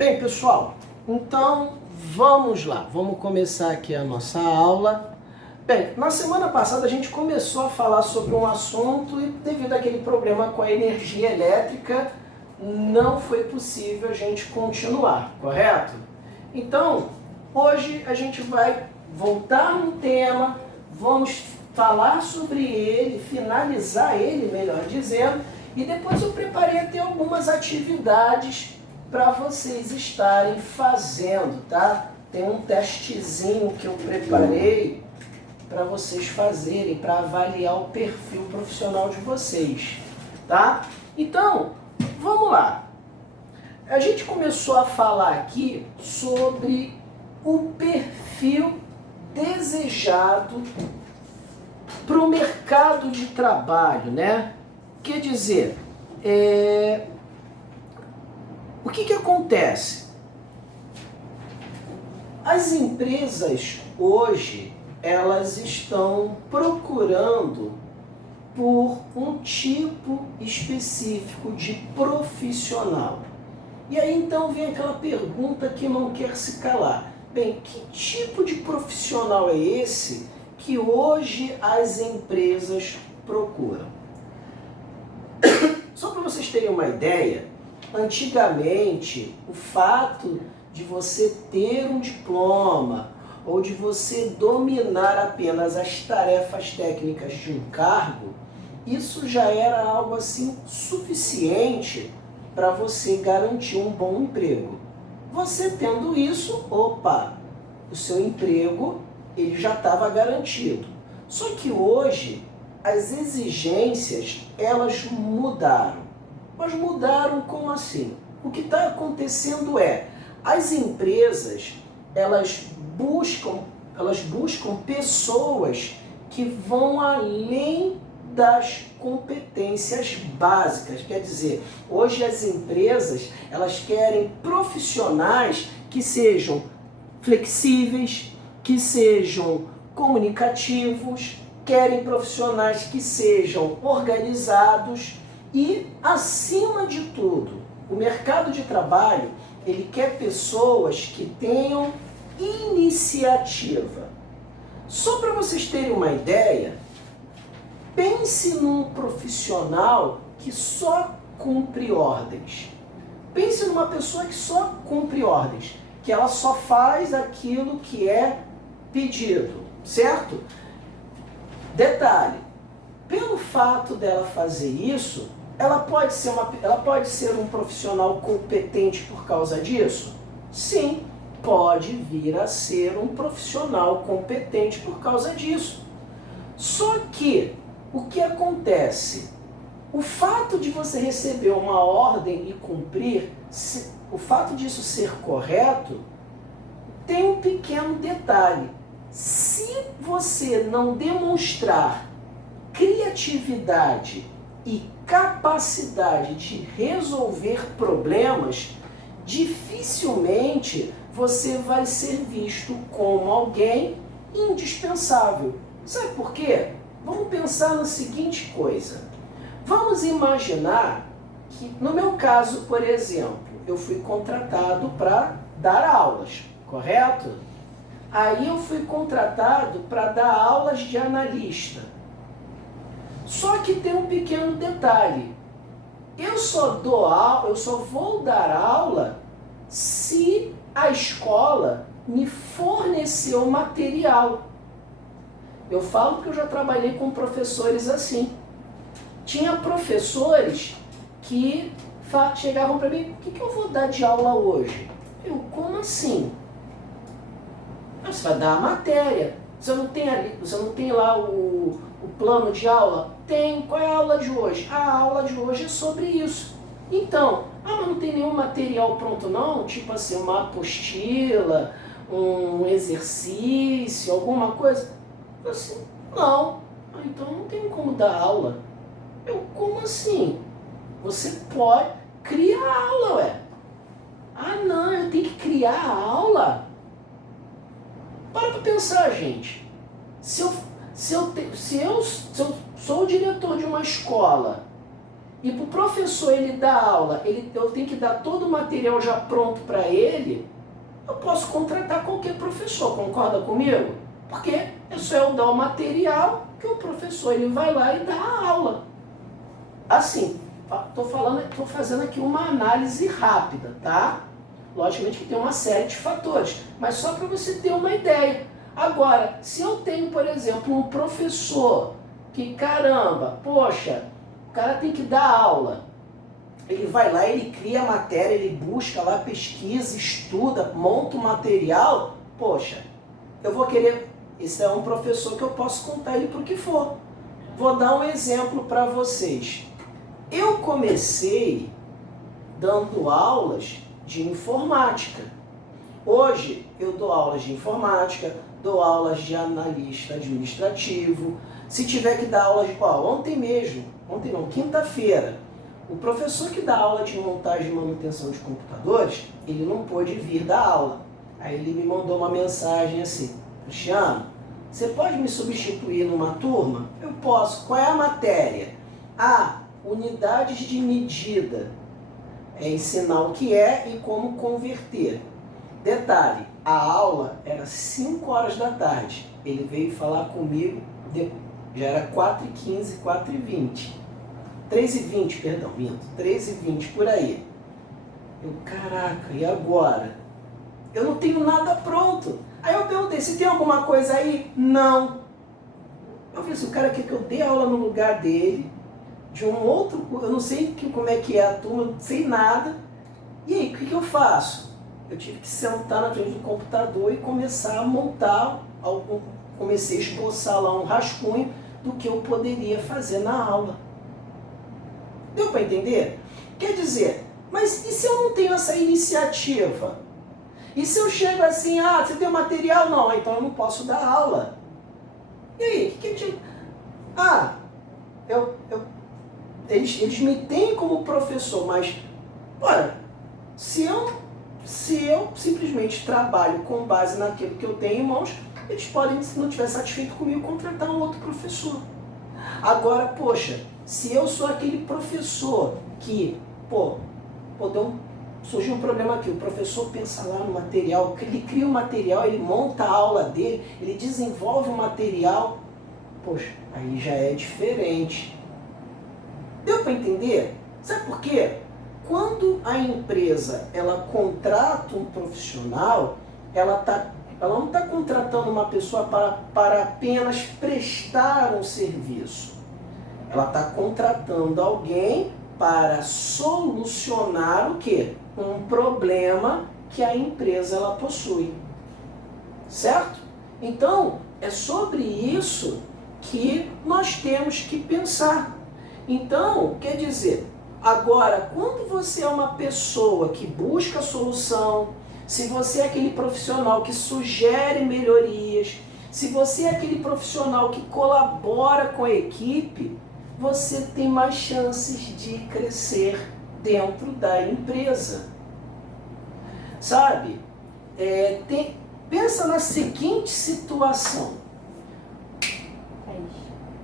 Bem, pessoal, então vamos lá, vamos começar aqui a nossa aula. Bem, na semana passada a gente começou a falar sobre um assunto e devido àquele problema com a energia elétrica, não foi possível a gente continuar, correto? Então, hoje a gente vai voltar no tema, vamos falar sobre ele, finalizar ele, melhor dizendo, e depois eu preparei até algumas atividades para vocês estarem fazendo, tá? Tem um testezinho que eu preparei para vocês fazerem, para avaliar o perfil profissional de vocês, tá? Então, vamos lá. A gente começou a falar aqui sobre o perfil desejado para o mercado de trabalho, né? Quer dizer, o que acontece? As empresas hoje, elas estão procurando por um tipo específico de profissional. E aí então vem aquela pergunta que não quer se calar. Bem, que tipo de profissional é esse que hoje as empresas procuram? Só para vocês terem uma ideia, antigamente o fato de você ter um diploma ou de você dominar apenas as tarefas técnicas de um cargo, isso já era algo assim suficiente para você garantir um bom emprego. Você tendo isso, opa, o seu emprego ele já estava garantido. Só que hoje as exigências elas mudaram. Mas mudaram como assim? O que está acontecendo é, as empresas elas buscam pessoas que vão além das competências básicas. Quer dizer, hoje as empresas elas querem profissionais que sejam flexíveis, que sejam comunicativos, querem profissionais que sejam organizados e, acima de tudo, o mercado de trabalho ele quer pessoas que tenham iniciativa. Só para vocês terem uma ideia, pense num profissional que só cumpre ordens. Pense numa pessoa que só cumpre ordens, que ela só faz aquilo que é pedido, certo? Detalhe, pelo fato dela fazer isso, ela pode ser um profissional competente por causa disso? Sim, pode vir a ser um profissional competente por causa disso. Só que, o que acontece? O fato de você receber uma ordem e cumprir, o fato disso ser correto, tem um pequeno detalhe. Se você não demonstrar criatividade e capacidade de resolver problemas, dificilmente você vai ser visto como alguém indispensável. Sabe por quê? Vamos pensar na seguinte coisa. Vamos imaginar que, no meu caso, por exemplo, eu fui contratado para dar aulas, correto? Aí eu fui contratado para dar aulas de analista. Só que tem um pequeno detalhe. Eu só vou dar aula se a escola me forneceu material. Eu falo que eu já trabalhei com professores assim. Tinha professores que chegavam para mim, o que eu vou dar de aula hoje? Eu, como assim? Você vai dar a matéria. Você não tem lá o plano de aula? Tem. Qual é a aula de hoje? A aula de hoje é sobre isso. Então, mas não tem nenhum material pronto não? Tipo assim, uma apostila, um exercício, alguma coisa? Eu assim, não. Então não tem como dar aula. Eu, como assim? Você pode criar a aula, ué. Ah não, eu tenho que criar a aula? Para pensar, gente. Se eu sou o diretor de uma escola e para o professor ele dar aula, eu tenho que dar todo o material já pronto para ele, eu posso contratar qualquer professor, concorda comigo? Porque é só eu dar o material que o professor ele vai lá e dá a aula. Assim, estou fazendo aqui uma análise rápida, tá? Logicamente que tem uma série de fatores, mas só para você ter uma ideia. Agora, se eu tenho, por exemplo, um professor que, caramba, poxa, o cara tem que dar aula, ele vai lá, ele cria a matéria, ele busca lá, pesquisa, estuda, monta o material, poxa, eu vou querer, esse é um professor que eu posso contar ele para o que for. Vou dar um exemplo para vocês. Eu comecei dando aulas de informática. Hoje eu dou aulas de informática, dou aulas de analista administrativo. Se tiver que dar aula de quinta-feira, o professor que dá aula de montagem e manutenção de computadores, ele não pôde vir dar aula. Aí ele me mandou uma mensagem assim: Cristiano, você pode me substituir numa turma? Eu posso. Qual é a matéria? Unidades de medida. É ensinar o que é e como converter. Detalhe, a aula era 5 horas da tarde. Ele veio falar comigo, já era 4h15, 4h20. 3h20, perdão, minto. 3h20, por aí. Eu, caraca, e agora? Eu não tenho nada pronto. Aí eu perguntei, se tem alguma coisa aí? Não. Eu falei assim, o cara quer que eu dê aula no lugar dele, de um outro, eu não sei como é que é a turma, não sei nada. E aí, o que eu faço? Eu tive que sentar na frente do computador e começar a montar, comecei a esboçar lá um rascunho do que eu poderia fazer na aula. Deu para entender? Quer dizer, mas e se eu não tenho essa iniciativa? E se eu chego assim, você tem material? Não, então eu não posso dar aula. E aí, eles me têm como professor, mas, olha, se eu simplesmente trabalho com base naquilo que eu tenho em mãos, eles podem, se não estiver satisfeito comigo, contratar um outro professor. Agora, poxa, se eu sou aquele professor que, surgiu um problema aqui, o professor pensa lá no material, ele cria o material, ele monta a aula dele, ele desenvolve o material, poxa, aí já é diferente. Deu para entender? Sabe por quê? Quando a empresa ela contrata um profissional, ela não está contratando uma pessoa para apenas prestar um serviço. Ela está contratando alguém para solucionar o quê? Um problema que a empresa ela possui. Certo? Então, é sobre isso que nós temos que pensar. Então, quer dizer, agora, quando você é uma pessoa que busca solução, se você é aquele profissional que sugere melhorias, se você é aquele profissional que colabora com a equipe, você tem mais chances de crescer dentro da empresa. Sabe? Pensa na seguinte situação.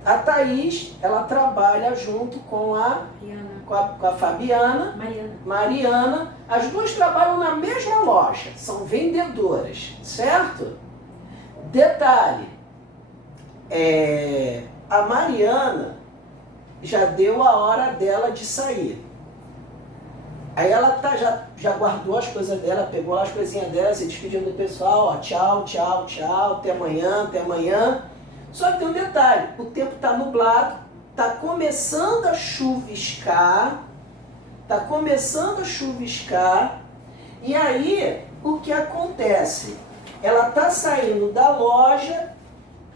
A Thaís, ela trabalha junto com a Fabiana, Mariana. As duas trabalham na mesma loja, são vendedoras, certo? Detalhe, a Mariana já deu a hora dela de sair. Aí ela já guardou as coisas dela, pegou lá as coisinhas dela, se despedindo do pessoal, tchau, tchau, tchau, até amanhã, até amanhã. Só que tem um detalhe, o tempo está nublado, está começando a chuviscar, e aí o que acontece? Ela está saindo da loja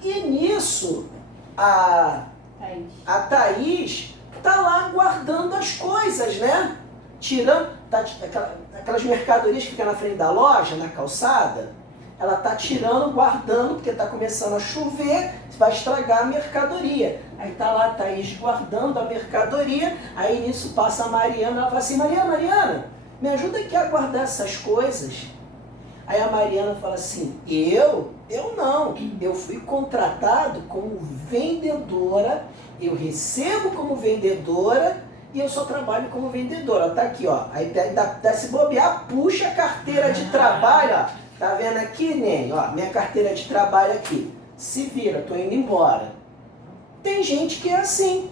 e nisso a Thaís está lá guardando as coisas, né? Tirando aquelas mercadorias que ficam na frente da loja, na calçada, ela está tirando, guardando, porque está começando a chover, vai estragar a mercadoria. Aí está lá a Thaís guardando a mercadoria, aí nisso passa a Mariana, ela fala assim, Mariana, me ajuda aqui a guardar essas coisas. Aí a Mariana fala assim, eu não, eu fui contratado como vendedora, eu recebo como vendedora, e eu só trabalho como vendedora. Tá aqui, ó. Aí se bobear, puxa a carteira de trabalho, ó. Tá vendo aqui, Nene? Ó, minha carteira de trabalho aqui. Se vira, tô indo embora. Tem gente que é assim.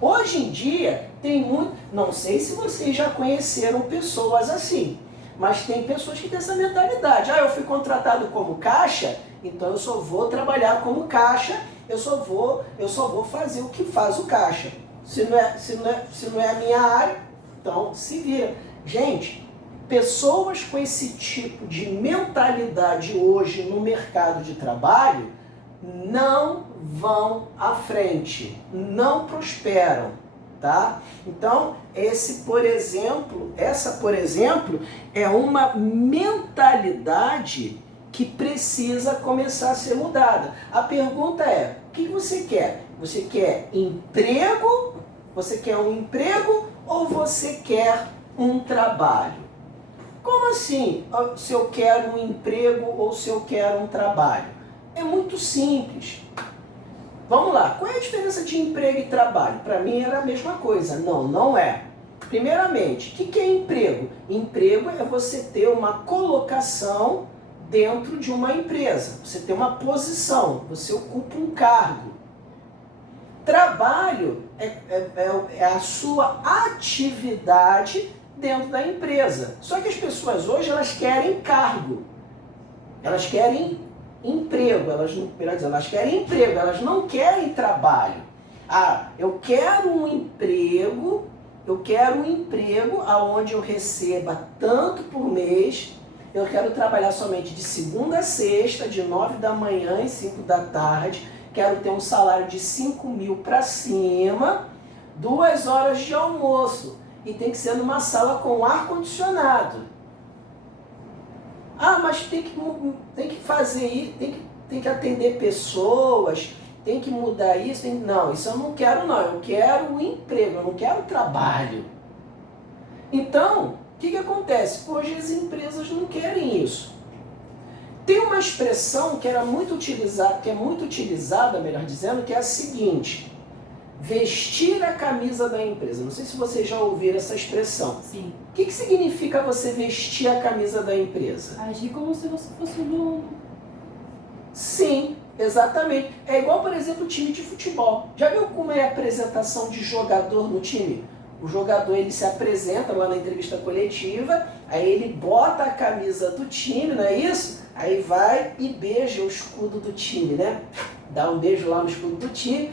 Hoje em dia, tem muito... Não sei se vocês já conheceram pessoas assim, mas tem pessoas que têm essa mentalidade. Ah, eu fui contratado como caixa, então eu só vou trabalhar como caixa, eu só vou fazer o que faz o caixa. Se não é a minha área, então se vira. Gente, pessoas com esse tipo de mentalidade hoje no mercado de trabalho não vão à frente, não prosperam, tá? Então, essa, por exemplo, é uma mentalidade que precisa começar a ser mudada. A pergunta é, o que você quer? Você quer emprego? Você quer um emprego ou você quer um trabalho? Como assim, se eu quero um emprego ou se eu quero um trabalho? É muito simples. Vamos lá, qual é a diferença de emprego e trabalho? Para mim era a mesma coisa. Não, não é. Primeiramente, o que é emprego? Emprego é você ter uma colocação dentro de uma empresa. Você tem uma posição, você ocupa um cargo. Trabalho é a sua atividade dentro da empresa. Só que as pessoas hoje, elas querem cargo. Elas querem emprego, elas querem emprego, elas não querem trabalho. Ah, eu quero um emprego aonde eu receba tanto por mês, eu quero trabalhar somente de segunda a sexta, de 9 da manhã e 5 da tarde, quero ter um salário de 5 mil para cima, 2 horas de almoço, e tem que ser numa sala com ar-condicionado. Ah, mas tem que fazer isso, tem que atender pessoas, tem que mudar isso. Não, isso eu não quero não, eu quero o emprego, eu não quero trabalho. Então, o que acontece? Hoje as empresas não querem isso. Tem uma expressão que é muito utilizada, melhor dizendo, que é a seguinte: vestir a camisa da empresa. Não sei se vocês já ouviram essa expressão. Sim. O que significa você vestir a camisa da empresa? Agir como se você fosse o dono. Sim, exatamente. É igual, por exemplo, o time de futebol. Já viu como é a apresentação de jogador no time? O jogador, ele se apresenta lá na entrevista coletiva, aí ele bota a camisa do time, não é isso? Aí vai e beija o escudo do time, né? Dá um beijo lá no escudo do time.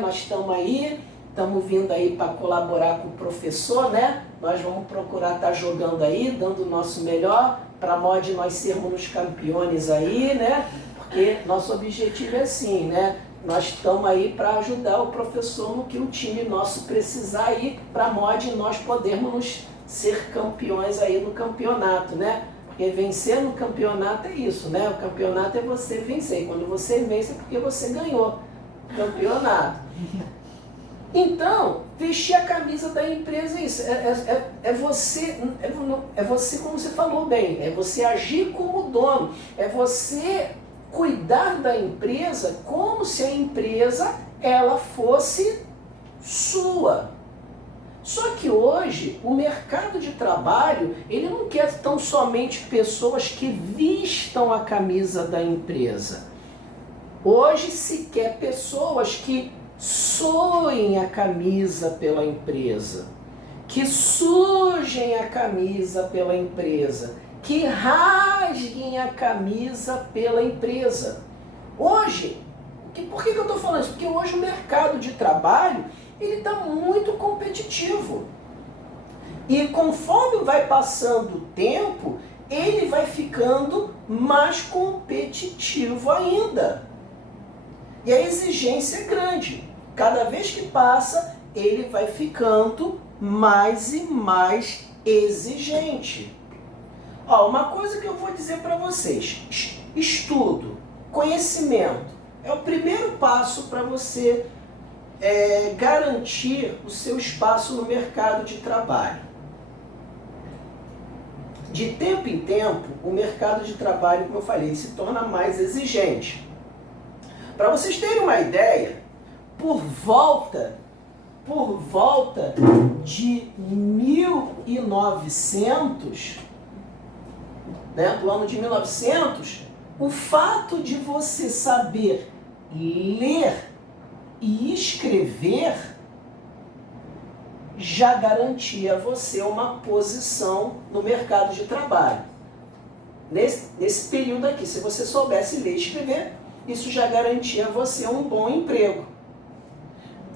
Nós estamos aí, estamos vindo aí para colaborar com o professor, né? Nós vamos procurar estar jogando aí, dando o nosso melhor, para mod nós sermos os campeões aí, né? Porque nosso objetivo é assim, né? Nós estamos aí para ajudar o professor no que o time nosso precisar aí, para mod nós podermos ser campeões aí no campeonato, né? Porque vencer no campeonato é isso, né? O campeonato é você vencer. E quando você vence é porque você ganhou o campeonato. Então, vestir a camisa da empresa é isso. É você, como você falou bem, é você agir como dono, é você cuidar da empresa como se a empresa ela fosse sua. Só que hoje o mercado de trabalho ele não quer tão somente pessoas que vistam a camisa da empresa. Hoje se quer pessoas que soem a camisa pela empresa, que sujem a camisa pela empresa, que rasguem a camisa pela empresa. Hoje, por que eu estou falando isso? Porque hoje o mercado de trabalho ele está muito competitivo. E conforme vai passando o tempo, ele vai ficando mais competitivo ainda. E a exigência é grande. Cada vez que passa, ele vai ficando mais e mais exigente. Ó, uma coisa que eu vou dizer para vocês: estudo, conhecimento, é o primeiro passo para você garantir o seu espaço no mercado de trabalho. De tempo em tempo, o mercado de trabalho, como eu falei, se torna mais exigente. Para vocês terem uma ideia, por volta por volta de 1900, né, do ano de 1900, o fato de você saber ler e escrever já garantia a você uma posição no mercado de trabalho. Nesse período aqui, se você soubesse ler e escrever, isso já garantia a você um bom emprego.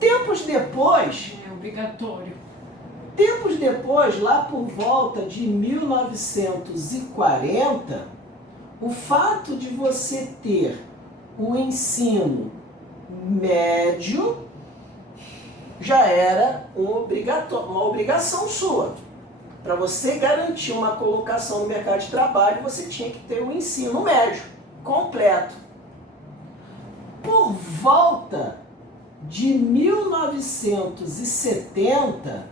Tempos depois... É obrigatório. Tempos depois, lá por volta de 1940, o fato de você ter o ensino médio já era uma obrigação sua. Para você garantir uma colocação no mercado de trabalho, você tinha que ter o ensino médio completo. Por volta de 1970,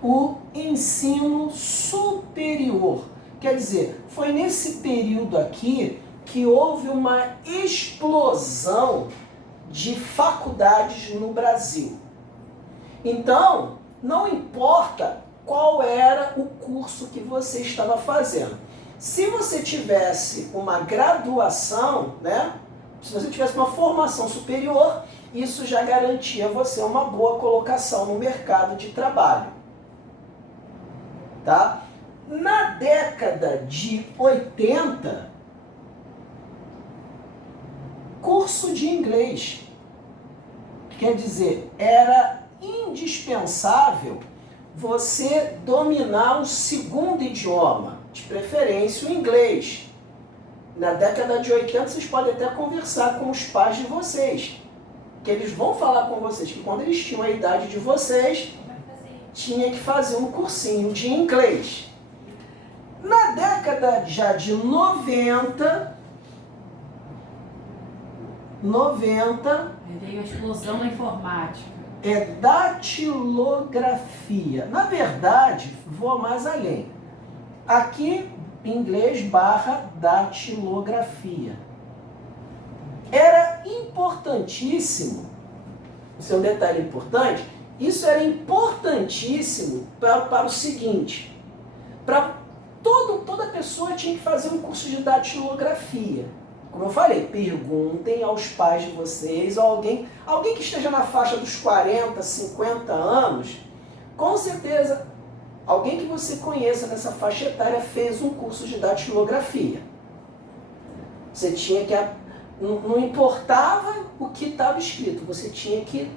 o ensino superior. Quer dizer, foi nesse período aqui que houve uma explosão de faculdades no Brasil. Então, não importa qual era o curso que você estava fazendo. Se você tivesse uma graduação, né? Se você tivesse uma formação superior, isso já garantia a você uma boa colocação no mercado de trabalho. Tá? Na década de 80, curso de inglês. Quer dizer, era indispensável você dominar um segundo idioma, de preferência o inglês. Na década de 80, vocês podem até conversar com os pais de vocês, que eles vão falar com vocês que quando eles tinham a idade de vocês, tinha que fazer um cursinho de inglês. Na década já de 90, Veio a explosão da informática. é datilografia. Na verdade, vou mais além. Aqui, inglês / datilografia. Era importantíssimo, isso é um detalhe importante, isso era importantíssimo para o seguinte, toda pessoa tinha que fazer um curso de datilografia. Como eu falei, perguntem aos pais de vocês, ou alguém que esteja na faixa dos 40, 50 anos, com certeza, alguém que você conheça nessa faixa etária fez um curso de datilografia. Você tinha que, não importava o que estava escrito, você tinha que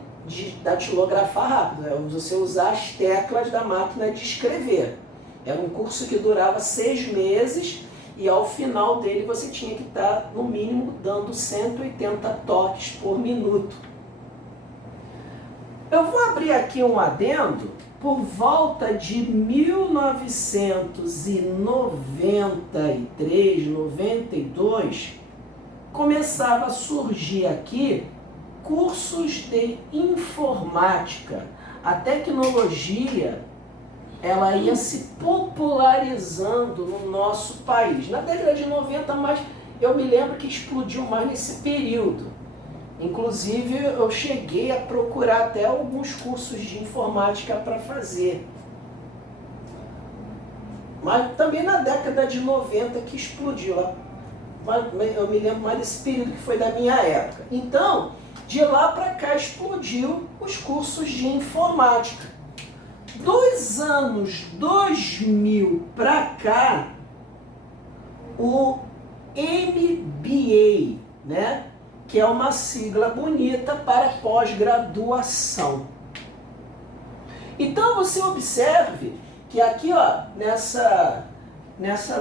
datilografar rápido, você usar as teclas da máquina de escrever. Era um curso que durava 6 meses, e ao final dele você tinha que estar, no mínimo, dando 180 toques por minuto. Eu vou abrir aqui um adendo. Por volta de 1993, 92, começava a surgir aqui cursos de informática. A tecnologia, ela ia se popularizando no nosso país. Na década de 90, mas eu me lembro que explodiu mais nesse período. Inclusive, eu cheguei a procurar até alguns cursos de informática para fazer. Mas também na década de 90 que explodiu. Eu me lembro mais desse período que foi da minha época. Então, de lá para cá explodiu os cursos de informática. Dos anos 2000 para cá, o MBA, né, que é uma sigla bonita para pós-graduação. Então você observe que aqui, ó, nessa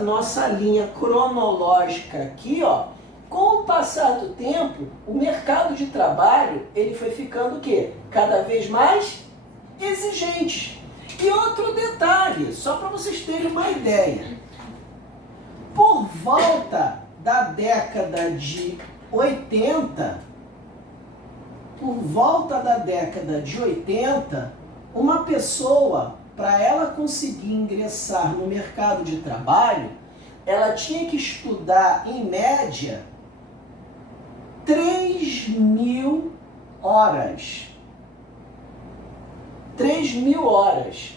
nossa linha cronológica aqui, ó, com o passar do tempo, o mercado de trabalho ele foi ficando o quê? Cada vez mais exigente. E outro detalhe, só para vocês terem uma ideia. Por volta da década de 80, uma pessoa, para ela conseguir ingressar no mercado de trabalho, ela tinha que estudar, em média, 3.000 horas. 3.000 horas.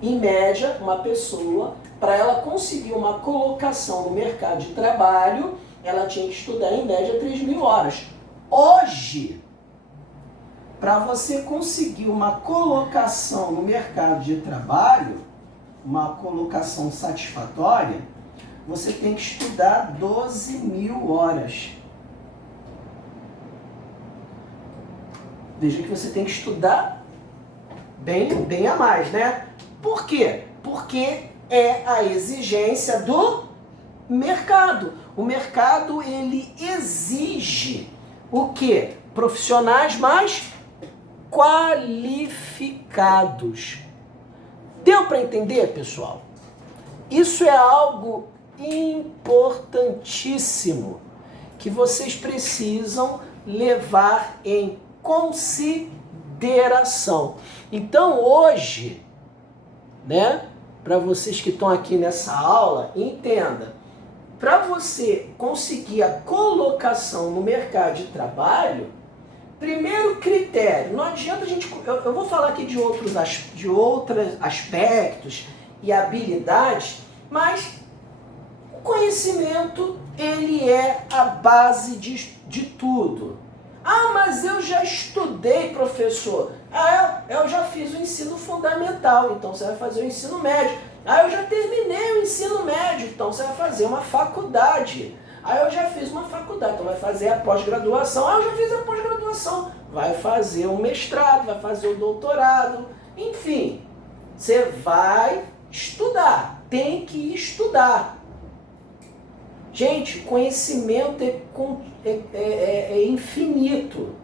Em média, uma pessoa, para ela conseguir uma colocação no mercado de trabalho, ela tinha que estudar em média 3.000 horas. Hoje, para você conseguir uma colocação no mercado de trabalho, uma colocação satisfatória, você tem que estudar 12.000 horas. Veja que você tem que estudar bem a mais, né? Por quê? Porque é a exigência do mercado. O mercado, ele exige o quê? Profissionais mais qualificados. Deu para entender, pessoal? Isso é algo importantíssimo que vocês precisam levar em consideração. Então, hoje, né, para vocês que estão aqui nessa aula, entenda, para você conseguir a colocação no mercado de trabalho, primeiro critério, não adianta a gente... Eu vou falar aqui de outros aspectos e habilidades, mas o conhecimento, ele é a base de tudo. Ah, mas eu já estudei, professor. Ah, eu já fiz o ensino fundamental, então você vai fazer o ensino médio. Ah, eu já terminei o ensino médio, então você vai fazer uma faculdade. Ah, eu já fiz uma faculdade, então vai fazer a pós-graduação. Ah, eu já fiz a pós-graduação. Vai fazer o mestrado, vai fazer o doutorado. Enfim, você vai estudar. Tem que estudar. Gente, conhecimento é infinito.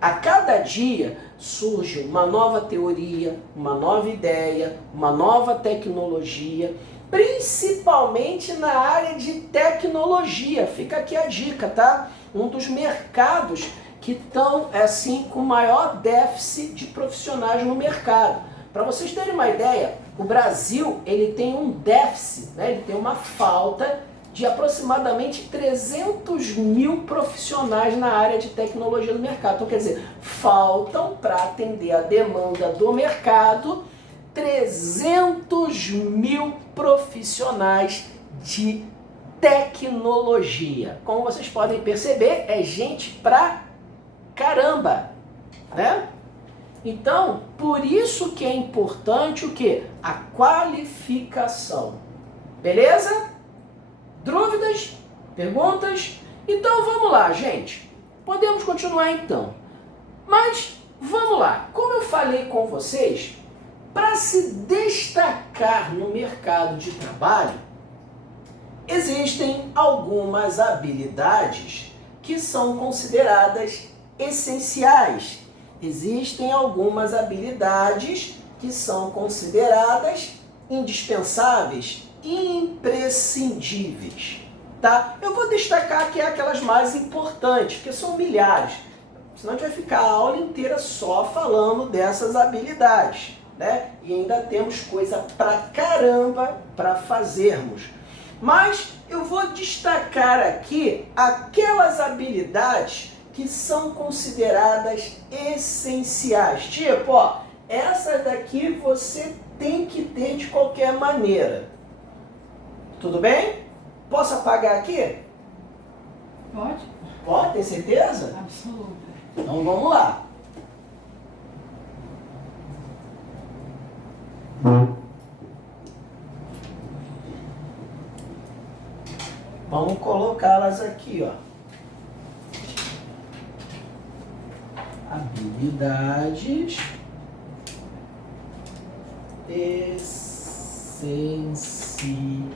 A cada dia surge uma nova teoria, uma nova ideia, uma nova tecnologia, principalmente na área de tecnologia. Fica aqui a dica, tá? Um dos mercados que estão assim com maior déficit de profissionais no mercado. Para vocês terem uma ideia, o Brasil, ele tem um déficit, né? Ele tem uma falta de aproximadamente 300.000 profissionais na área de tecnologia do mercado. Então, quer dizer, faltam para atender a demanda do mercado 300.000 profissionais de tecnologia. Como vocês podem perceber, é gente pra caramba, né? Então, por isso que é importante o quê? A qualificação. Beleza? Dúvidas? Perguntas? Então vamos lá, gente. Podemos continuar então. Mas vamos lá. Como eu falei com vocês, para se destacar no mercado de trabalho, existem algumas habilidades que são consideradas essenciais. Existem algumas habilidades que são consideradas indispensáveis, imprescindíveis, tá? Eu vou destacar aqui aquelas mais importantes, porque são milhares. Senão a gente vai ficar a aula inteira só falando dessas habilidades, né? E ainda temos coisa pra caramba para fazermos. Mas eu vou destacar aqui aquelas habilidades que são consideradas essenciais. Tipo, ó, essa daqui você tem que ter de qualquer maneira. Tudo bem? Posso apagar aqui? Pode? Pode, tem certeza? Absoluta. Então vamos lá. Vamos colocá-las aqui, ó. Habilidades essenciais.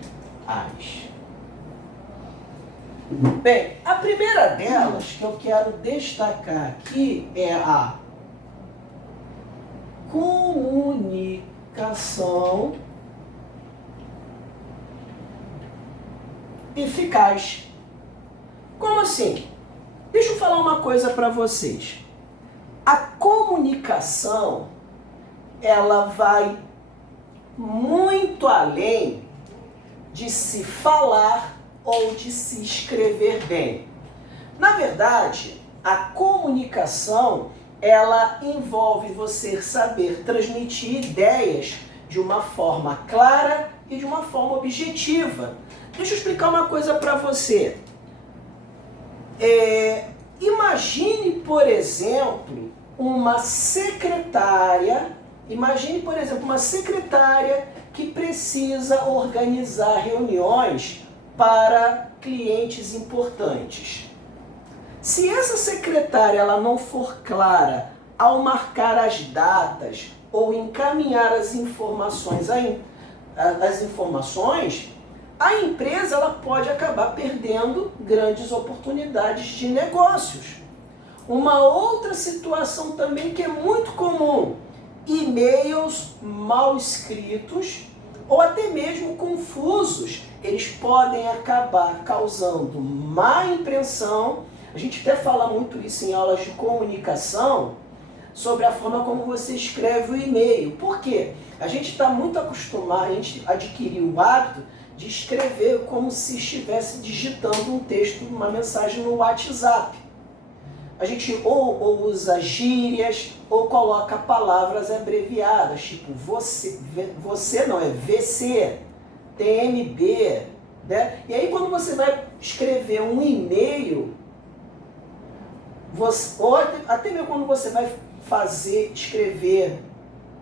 Bem, a primeira delas que eu quero destacar aqui é a comunicação eficaz. Como assim? Deixa eu falar uma coisa para vocês. A comunicação, ela vai muito além de se falar ou de se escrever bem. Na verdade, a comunicação, ela envolve você saber transmitir ideias de uma forma clara e de uma forma objetiva. Deixa eu explicar uma coisa para você. Imagine, por exemplo, uma secretária que precisa organizar reuniões para clientes importantes. Se essa secretária ela não for clara ao marcar as datas ou encaminhar as informações, a empresa ela pode acabar perdendo grandes oportunidades de negócios. Uma outra situação também que é muito comum, e-mails mal escritos ou até mesmo confusos, eles podem acabar causando má impressão. A gente até fala muito isso em aulas de comunicação, sobre a forma como você escreve o e-mail. Por quê? A gente está muito acostumado, a gente adquiriu o hábito de escrever como se estivesse digitando um texto, uma mensagem no WhatsApp. A gente ou usa gírias ou coloca palavras abreviadas, tipo você não, é VC, TMB, né? E aí quando você vai escrever um e-mail, ou até mesmo quando você vai escrever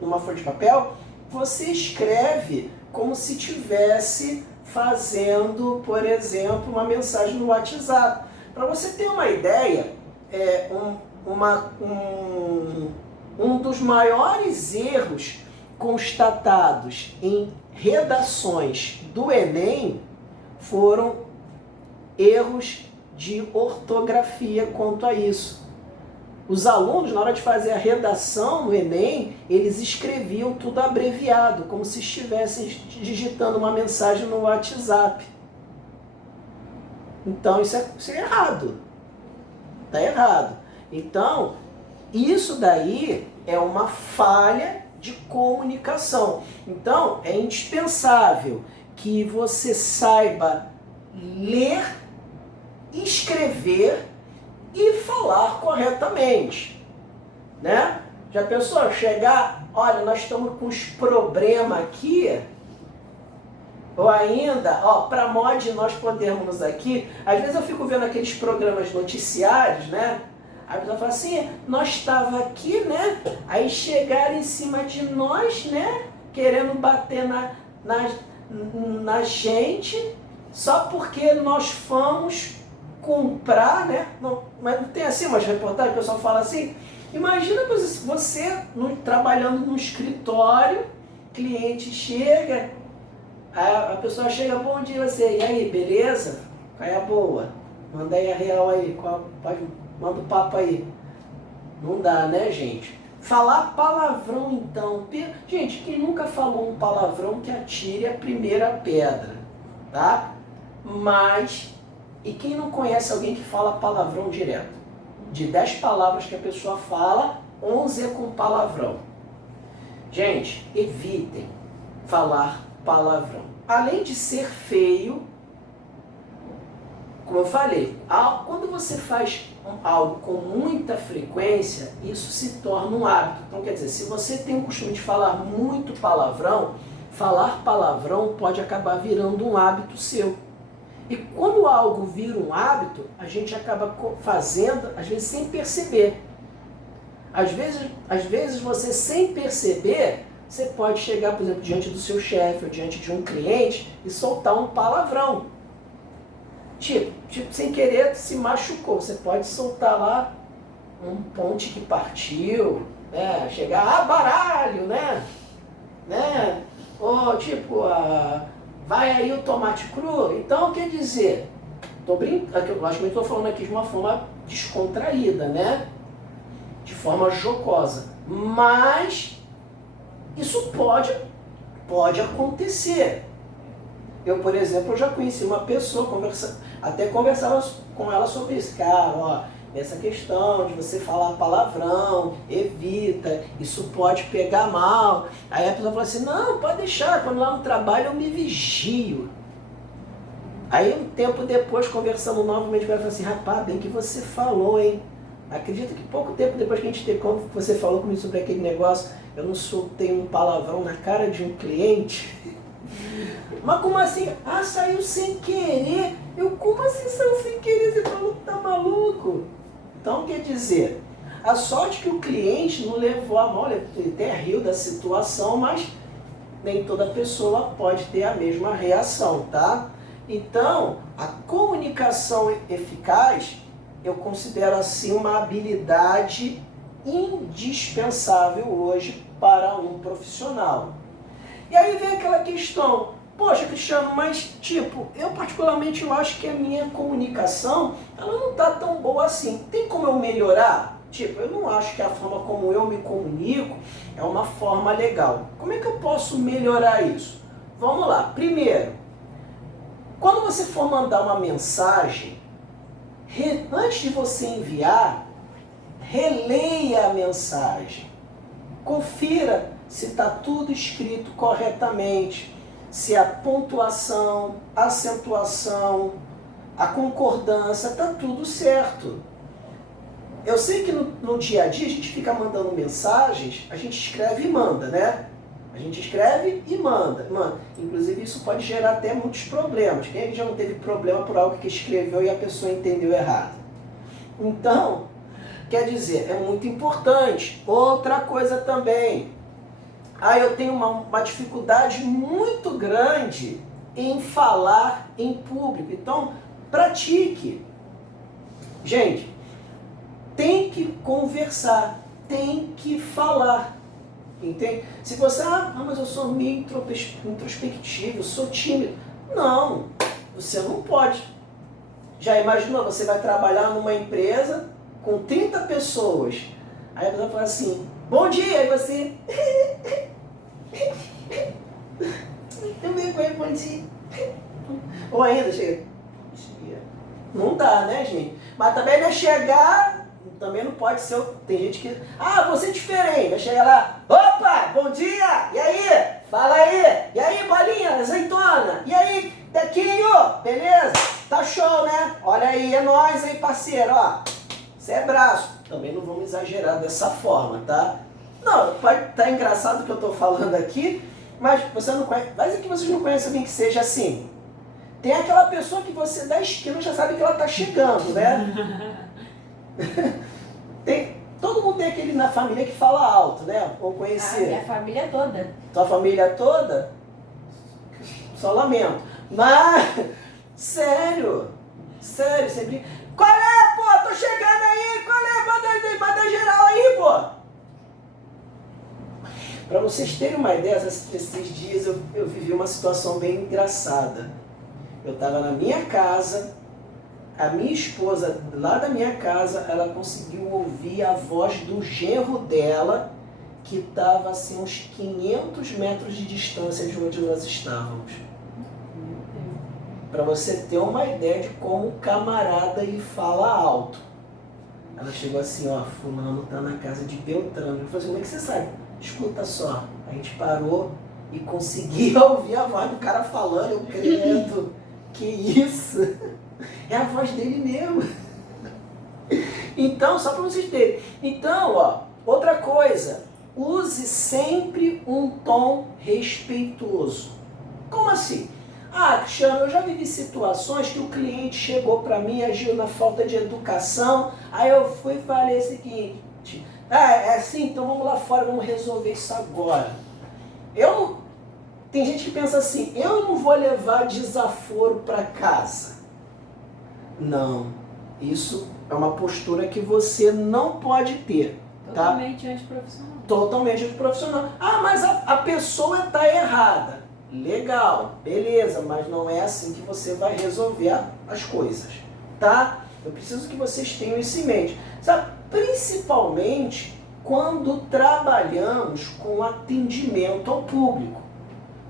numa folha de papel, você escreve como se estivesse fazendo, por exemplo, uma mensagem no WhatsApp. Para você ter uma ideia, um dos maiores erros constatados em redações do Enem foram erros de ortografia quanto a isso. Os alunos, na hora de fazer a redação no Enem, eles escreviam tudo abreviado, como se estivessem digitando uma mensagem no WhatsApp. Então, isso é errado. Está errado. Então, isso daí é uma falha de comunicação. Então, é indispensável que você saiba ler, escrever e falar corretamente, né? Já pensou? Chegar, olha, nós estamos com uns problemas aqui, ou ainda, para mod nós podermos aqui, às vezes eu fico vendo aqueles programas noticiários, né? Aí a pessoa fala assim, nós estava aqui, né? Aí chegaram em cima de nós, né? Querendo bater na gente, só porque nós fomos comprar, né? Não, mas não tem assim umas reportagens, o pessoal fala assim, imagina você trabalhando num escritório, cliente chega, a pessoa chega, bom dia você, e aí, beleza? Qual é a boa? Manda aí a real aí, manda o papo aí. Não dá, né, gente? Falar palavrão então, gente, quem nunca falou um palavrão que atire a primeira pedra, tá? Mas e quem não conhece alguém que fala palavrão direto? De 10 palavras que a pessoa fala, 11 é com palavrão. Gente, evitem falar palavrão. Além de ser feio, como eu falei, quando você faz algo com muita frequência, isso se torna um hábito. Então, quer dizer, se você tem o costume de falar muito palavrão, falar palavrão pode acabar virando um hábito seu. E quando algo vira um hábito, a gente acaba fazendo, às vezes sem perceber. Às vezes você sem perceber, você pode chegar, por exemplo, diante do seu chefe ou diante de um cliente e soltar um palavrão. Tipo, sem querer se machucou. Você pode soltar lá um ponte que partiu, né? Chegar, baralho, né? Ou tipo, vai aí o tomate cru. Então, quer dizer, logicamente estou falando aqui de uma forma descontraída, né? De forma jocosa. Mas isso pode acontecer. Eu, por exemplo, já conheci uma pessoa, até conversava com ela sobre isso. Cara, essa questão de você falar palavrão, evita, isso pode pegar mal. Aí a pessoa fala assim, não, pode deixar, quando lá no trabalho eu me vigio. Aí um tempo depois, conversando novamente com ela, eu falei assim, rapaz, bem que você falou, hein? Acredito que pouco tempo depois que a gente teve, como você falou comigo sobre aquele negócio, eu não soltei um palavrão na cara de um cliente. Mas como assim? Ah, saiu sem querer. Eu, como assim saiu sem querer? Você falou que tá maluco. Então, quer dizer, a sorte que o cliente não levou a mão, ele até riu da situação, mas nem toda pessoa pode ter a mesma reação, tá? Então, a comunicação eficaz, eu considero assim uma habilidade indispensável hoje para um profissional. E aí vem aquela questão, poxa, Cristiano, mas tipo, eu particularmente eu acho que a minha comunicação, ela não está tão boa assim. Tem como eu melhorar? Tipo, eu não acho que a forma como eu me comunico é uma forma legal. Como é que eu posso melhorar isso? Vamos lá. Primeiro, quando você for mandar uma mensagem, antes de você enviar, releia a mensagem. Confira se está tudo escrito corretamente, se a pontuação, a acentuação, a concordância, está tudo certo. Eu sei que no dia a dia a gente fica mandando mensagens, a gente escreve e manda, né? A gente escreve e manda. Inclusive isso pode gerar até muitos problemas. Quem é que já não teve problema por algo que escreveu e a pessoa entendeu errado? Então, quer dizer, é muito importante. Outra coisa também. Eu tenho uma dificuldade muito grande em falar em público. Então, pratique. Gente, tem que conversar, tem que falar. Entende? Se você, mas eu sou meio introspectivo, eu sou tímido. Não, você não pode. Já imaginou, você vai trabalhar numa empresa com 30 pessoas. Aí a pessoa fala assim, bom dia, aí você... Eu me aguento, bom dia. Ou ainda chega... Não dá, né, gente? Mas também vai chegar... Também não pode ser... Tem gente que... você é diferente. Vai chegar lá... Opa, bom dia! E aí? Fala aí! E aí, bolinha, azeitona? E aí, Tequinho? Beleza? Tá show, né? Olha aí, é nóis, hein, parceiro, ó. Você é braço. Também não vamos exagerar dessa forma, tá? Não, pode tá engraçado o que eu tô falando aqui, mas você não conhece... Vai dizer que vocês não conhecem alguém que seja assim. Tem aquela pessoa que você dá esquina já sabe que ela tá chegando, né? Todo mundo tem aquele na família que fala alto, né? Ou conhecer. Minha família toda. Tua família toda? Só lamento. Mas, sério, sempre... Qual é, pô? Tô chegando aí, qual é? Manda geral aí, pô! Pra vocês terem uma ideia, esses dias eu vivi uma situação bem engraçada. Eu tava na minha casa... A minha esposa, lá da minha casa, ela conseguiu ouvir a voz do genro dela, que estava assim, uns 500 metros de distância de onde nós estávamos. Para você ter uma ideia de como o camarada aí fala alto. Ela chegou assim, fulano tá na casa de Beltrano. Eu falei assim, como é que você sabe? Escuta só. A gente parou e conseguia ouvir a voz do cara falando, eu credo. Que isso? É a voz dele mesmo. Então, só para vocês terem. Então, outra coisa. Use sempre um tom respeitoso. Como assim? Cristiano, eu já vivi situações que o cliente chegou para mim, agiu na falta de educação, aí eu fui e falei o seguinte, é assim, então vamos lá fora, vamos resolver isso agora. Tem gente que pensa assim, eu não vou levar desaforo para casa. Não, isso é uma postura que você não pode ter. Totalmente antiprofissional. Totalmente antiprofissional. Mas a pessoa está errada. Legal, beleza, mas não é assim que você vai resolver as coisas, tá? Eu preciso que vocês tenham isso em mente. Sabe? Principalmente quando trabalhamos com atendimento ao público.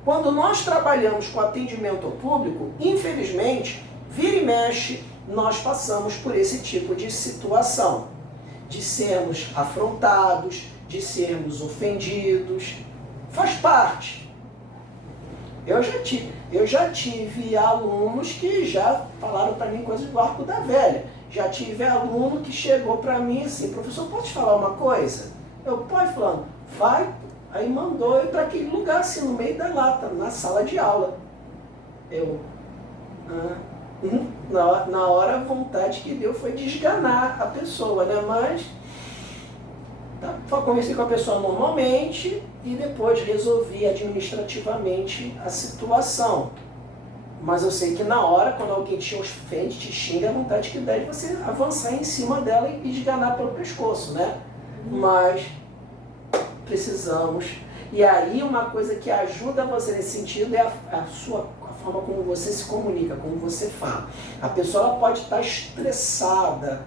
Quando nós trabalhamos com atendimento ao público, infelizmente, vira e mexe, nós passamos por esse tipo de situação. De sermos afrontados, de sermos ofendidos. Faz parte. Eu já tive alunos que já falaram para mim coisas do arco da velha. Já tive aluno que chegou para mim assim, professor, pode te falar uma coisa? Eu, pode, falando, vai. Aí mandou ir para aquele lugar, assim, no meio da lata, na sala de aula. Eu, na hora a vontade que deu foi desganar a pessoa, né? Mas, tá, conversei com a pessoa normalmente e depois resolvi administrativamente a situação. Mas eu sei que na hora, quando alguém te ofende, te xinga, a vontade que dá é de você avançar em cima dela e esganar pelo pescoço, né? Mas precisamos. E aí uma coisa que ajuda você nesse sentido é a forma como você se comunica, como você fala. A pessoa ela pode estar estressada,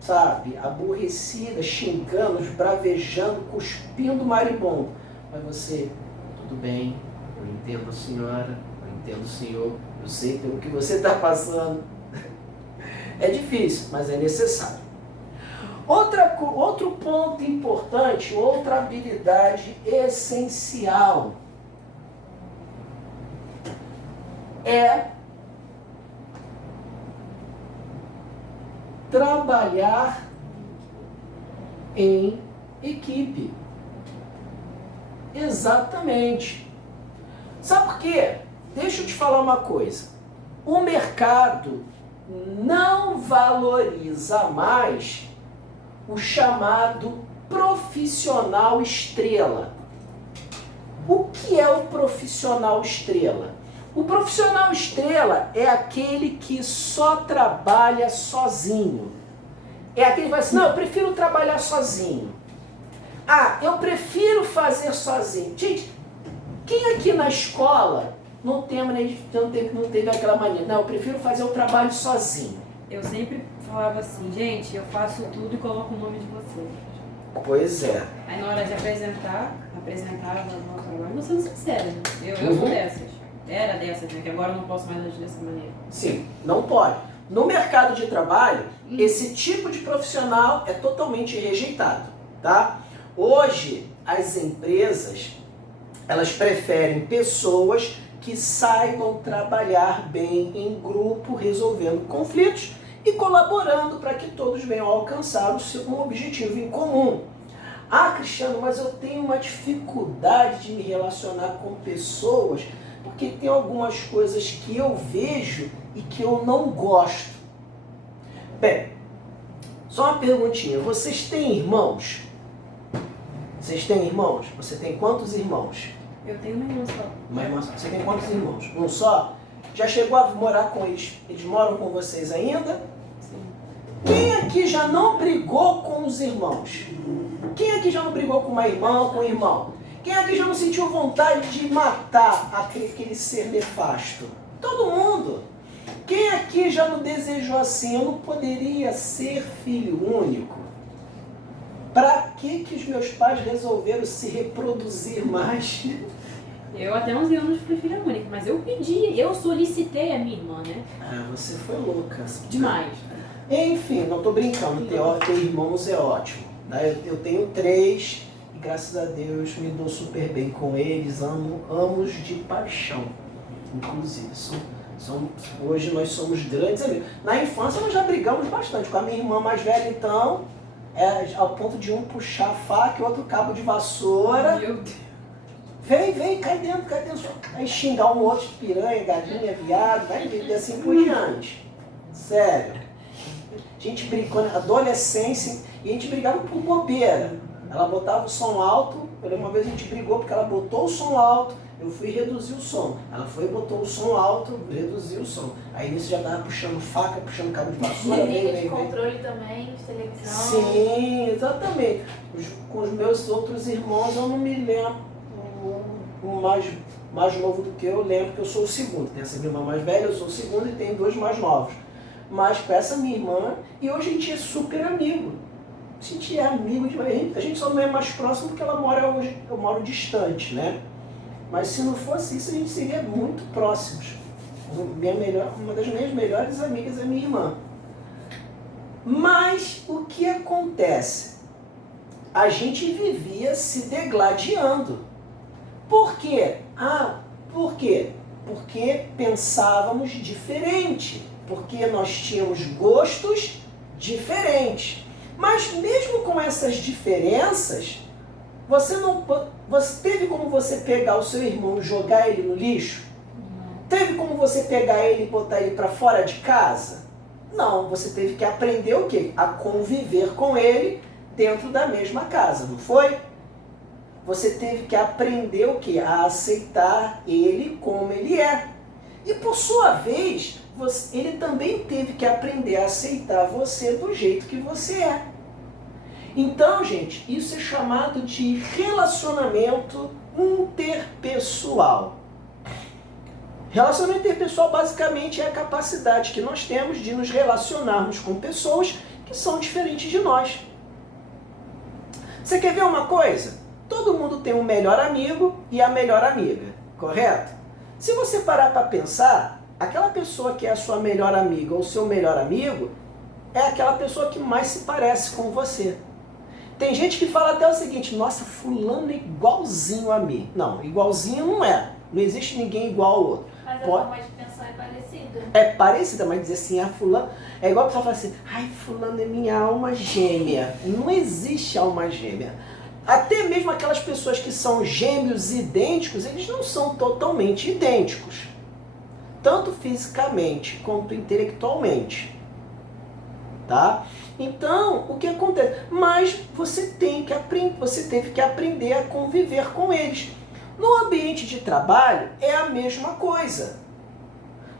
sabe? Aborrecida, xingando, bravejando, cuspindo maribondo. Mas você, tudo bem, eu entendo a senhora, eu entendo o senhor, eu sei pelo que você está passando. É difícil, mas é necessário. Outro ponto importante, outra habilidade essencial é trabalhar em equipe. Exatamente. Sabe por quê? Deixa eu te falar uma coisa. O mercado não valoriza mais o chamado profissional estrela. O que é o profissional estrela? O profissional estrela é aquele que só trabalha sozinho. É aquele que vai assim, não, eu prefiro trabalhar sozinho. Ah, eu prefiro fazer sozinho. Gente, quem aqui na escola não teve aquela mania? Não, eu prefiro fazer o trabalho sozinho. Eu sempre falava assim, gente, eu faço tudo e coloco o nome de você. Pois é. Aí na hora de apresentava o meu trabalho, vou sendo sincera, né? Eu sou dessas. Era dessas, né? Que agora eu não posso mais agir dessa maneira. Sim, não pode. No mercado de trabalho, esse tipo de profissional é totalmente rejeitado, tá? Hoje, as empresas, elas preferem pessoas que saibam trabalhar bem em grupo, resolvendo conflitos e colaborando para que todos venham a alcançar um objetivo em comum. Ah, Cristiano, mas eu tenho uma dificuldade de me relacionar com pessoas porque tem algumas coisas que eu vejo e que eu não gosto. Bem, só uma perguntinha. Vocês têm irmãos? Vocês têm irmãos? Você tem quantos irmãos? Eu tenho uma irmã só. Uma irmã só. Você tem quantos irmãos? Um só? Já chegou a morar com eles? Eles moram com vocês ainda? Sim. Quem aqui já não brigou com os irmãos? Quem aqui já não brigou com uma irmã ou com um irmão? Quem aqui já não sentiu vontade de matar aquele ser nefasto? Todo mundo. Quem aqui já não desejou assim? Eu não poderia ser filho único. Para que os meus pais resolveram se reproduzir mais? Eu até 11 anos fui filha única, mas eu pedi, eu solicitei a minha irmã, né? Ah, você foi louca. Demais. Enfim, não estou brincando, ter irmãos é ótimo. Eu tenho 3 e graças a Deus me dou super bem com eles, amo-os de paixão. Inclusive, hoje nós somos grandes amigos. Na infância nós já brigamos bastante. Com a minha irmã mais velha, então, ao ponto de um puxar a faca e outro cabo de vassoura. Meu Deus. Vem, cai dentro. Aí xingar um outro de piranha, galinha, viado, vai e assim por diante. Sério. A gente brigou na adolescência e a gente brigava por bobeira. Ela botava o som alto, eu lembro uma vez a gente brigou porque ela botou o som alto, eu fui reduzir o som. Ela foi e botou o som alto, reduziu o som. Aí nisso já tava puxando faca, puxando cabo de vassoura. De controle também, de televisão. Sim, exatamente. Com os meus outros irmãos eu não me lembro. O mais novo do que eu lembro que eu sou o segundo. Tem essa minha irmã mais velha, eu sou o segundo e tem 2 mais novos. Mas com essa minha irmã, e hoje a gente é super amigo. A gente é amigo demais. A gente só não é mais próximo porque ela mora hoje, eu moro distante, né? Mas se não fosse isso, a gente seria muito próximos. Uma das minhas melhores amigas é minha irmã. Mas o que acontece? A gente vivia se degladiando. Por quê? Por quê? Porque pensávamos diferente. Porque nós tínhamos gostos diferentes. Mas mesmo com essas diferenças, você teve como você pegar o seu irmão e jogar ele no lixo? Teve como você pegar ele e botar ele para fora de casa? Não, você teve que aprender o quê? A conviver com ele dentro da mesma casa, não foi? Você teve que aprender o quê? A aceitar ele como ele é. E por sua vez, ele também teve que aprender a aceitar você do jeito que você é. Então, gente, isso é chamado de relacionamento interpessoal. Relacionamento interpessoal basicamente é a capacidade que nós temos de nos relacionarmos com pessoas que são diferentes de nós. Você quer ver uma coisa? Todo mundo tem um melhor amigo e a melhor amiga, correto? Se você parar para pensar, aquela pessoa que é a sua melhor amiga ou seu melhor amigo é aquela pessoa que mais se parece com você. Tem gente que fala até o seguinte: nossa, fulano é igualzinho a mim. Não, igualzinho não é. Não existe ninguém igual ao outro. Mas a forma de pensar é parecida. É parecida, mas dizer assim, fulano... É igual a pessoa falar assim, ai, fulano é minha alma gêmea. Não existe alma gêmea. Até mesmo aquelas pessoas que são gêmeos idênticos, eles não são totalmente idênticos. Tanto fisicamente quanto intelectualmente. Tá? Então, o que acontece? Mas você teve que aprender a conviver com eles. No ambiente de trabalho é a mesma coisa.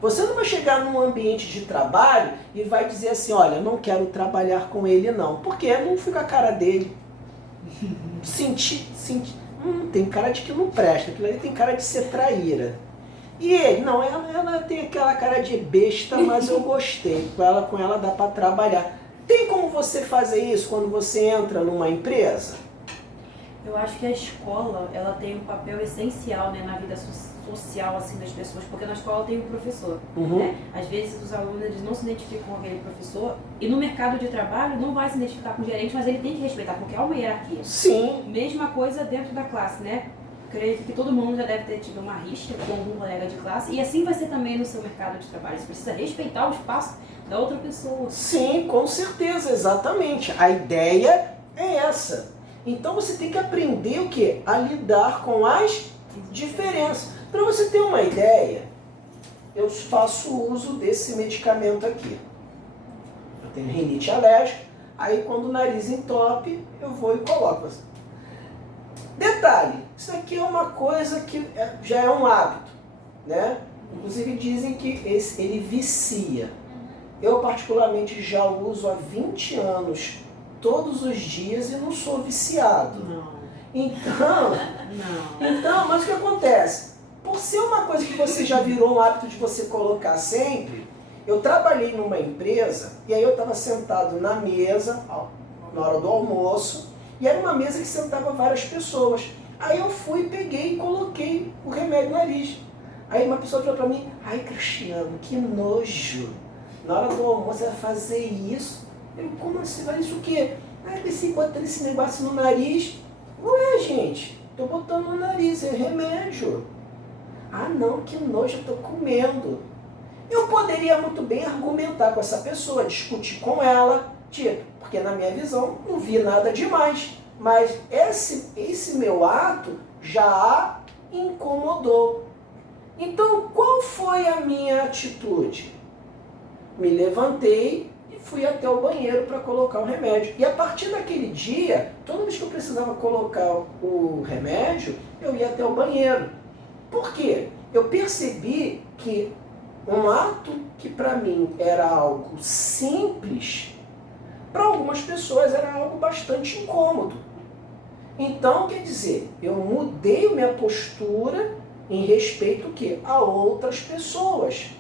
Você não vai chegar num ambiente de trabalho e vai dizer assim, olha, eu não quero trabalhar com ele não. Porque não fica a cara dele. Tem cara de que não presta, aquilo ali tem cara de ser traíra. E ele, não, ela tem aquela cara de besta, mas eu gostei. Com ela dá para trabalhar. Tem como você fazer isso quando você entra numa empresa? Eu acho que a escola, ela tem um papel essencial, né, na vida social assim, das pessoas, porque na escola tem um professor. Né? Às vezes os alunos eles não se identificam com aquele professor e no mercado de trabalho não vai se identificar com o gerente, mas ele tem que respeitar, porque há uma hierarquia. Sim. Mesma coisa dentro da classe, né? Creio que todo mundo já deve ter tido uma rixa com algum colega de classe e assim vai ser também no seu mercado de trabalho. Você precisa respeitar o espaço da outra pessoa. Sim, com certeza, exatamente. A ideia é essa. Então você tem que aprender o quê? A lidar com as diferenças. Para você ter uma ideia, eu faço uso desse medicamento aqui. Eu tenho rinite alérgica, aí quando o nariz entope, eu vou e coloco. Detalhe, isso aqui é uma coisa que já é um hábito, né? Inclusive dizem que ele vicia. Eu particularmente já uso há 20 anos, todos os dias, e não sou viciado. Não. Então, mas o que acontece? Por ser uma coisa que você já virou um hábito de você colocar sempre, eu trabalhei numa empresa e aí eu estava sentado na mesa, na hora do almoço, e era uma mesa que sentava várias pessoas. Aí eu fui, peguei e coloquei o remédio no nariz. Aí uma pessoa falou para mim, ai Cristiano, que nojo. Na hora do almoço vai fazer isso? Eu, como assim? Vai isso o quê? Aí pensei, botando esse negócio no nariz. Ué, gente, tô botando no nariz, é remédio. Ah não, que nojo, eu tô comendo. Eu poderia muito bem argumentar com essa pessoa, discutir com ela, tipo, porque na minha visão não vi nada demais. Mas esse meu ato já a incomodou. Então, qual foi a minha atitude? Me levantei e fui até o banheiro para colocar o remédio. E a partir daquele dia, toda vez que eu precisava colocar o remédio, eu ia até o banheiro. Por quê? Eu percebi que um ato que para mim era algo simples, para algumas pessoas era algo bastante incômodo. Então, quer dizer, eu mudei a minha postura em respeito a outras pessoas.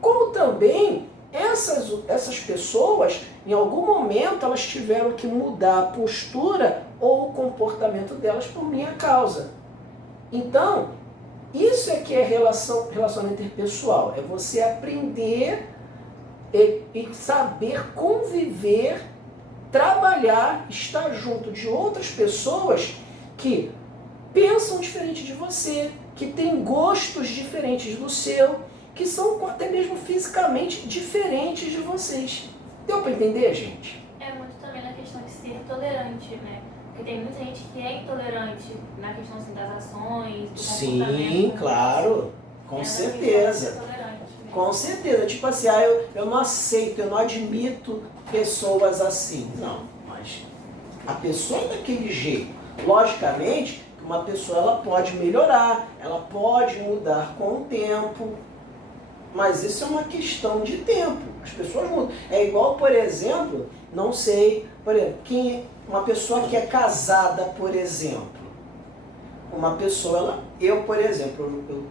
Como também essas pessoas, em algum momento, elas tiveram que mudar a postura ou o comportamento delas por minha causa. Então, isso é que é relacionamento interpessoal. É você aprender e saber conviver, trabalhar, estar junto de outras pessoas que pensam diferente de você, que têm gostos diferentes do seu, que são até mesmo fisicamente diferentes de vocês. Deu para entender, gente? É muito também na questão de ser tolerante, né? Porque tem muita gente que é intolerante na questão assim, das ações, do comportamento. Sim, claro. Com certeza. Com certeza. Tipo assim, eu não aceito, eu não admito pessoas assim. Não, mas a pessoa é daquele jeito. Logicamente, uma pessoa ela pode melhorar, ela pode mudar com o tempo. Mas isso é uma questão de tempo. As pessoas mudam. É igual, por exemplo, não sei, por exemplo, uma pessoa que é casada, por exemplo. Uma pessoa, eu, por exemplo, eu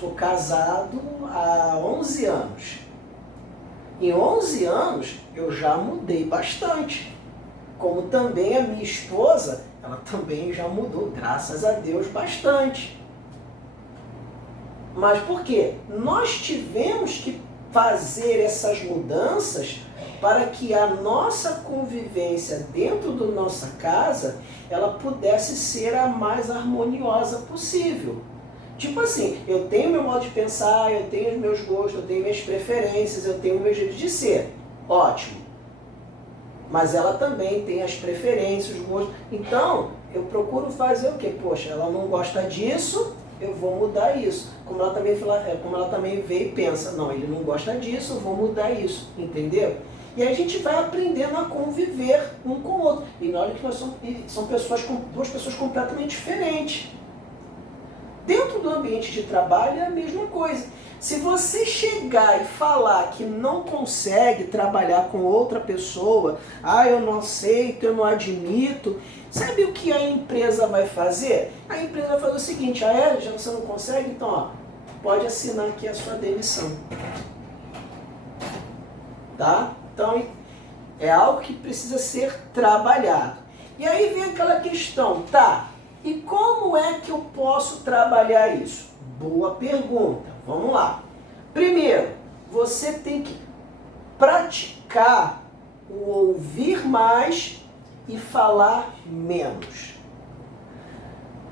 sou casado há 11 anos. Em 11 anos, eu já mudei bastante. Como também a minha esposa, ela também já mudou, graças a Deus, bastante. Mas por quê? Nós tivemos que fazer essas mudanças para que a nossa convivência dentro da nossa casa, ela pudesse ser a mais harmoniosa possível. Tipo assim, eu tenho meu modo de pensar, eu tenho os meus gostos, eu tenho minhas preferências, eu tenho o meu jeito de ser. Ótimo. Mas ela também tem as preferências, os gostos. Então, eu procuro fazer o quê? Poxa, ela não gosta disso, eu vou mudar isso. Como ela também vê e pensa, não, ele não gosta disso, eu vou mudar isso. Entendeu? E aí a gente vai aprendendo a conviver um com o outro. E na hora que nós somos duas pessoas completamente diferentes. Dentro do ambiente de trabalho é a mesma coisa. Se você chegar e falar que não consegue trabalhar com outra pessoa, eu não aceito, eu não admito, sabe o que a empresa vai fazer? A empresa vai fazer o seguinte, já você não consegue? Então, pode assinar aqui a sua demissão. Tá? Então, é algo que precisa ser trabalhado. E aí vem aquela questão, tá? E como é que eu posso trabalhar isso? Boa pergunta. Vamos lá. Primeiro, você tem que praticar o ouvir mais e falar menos.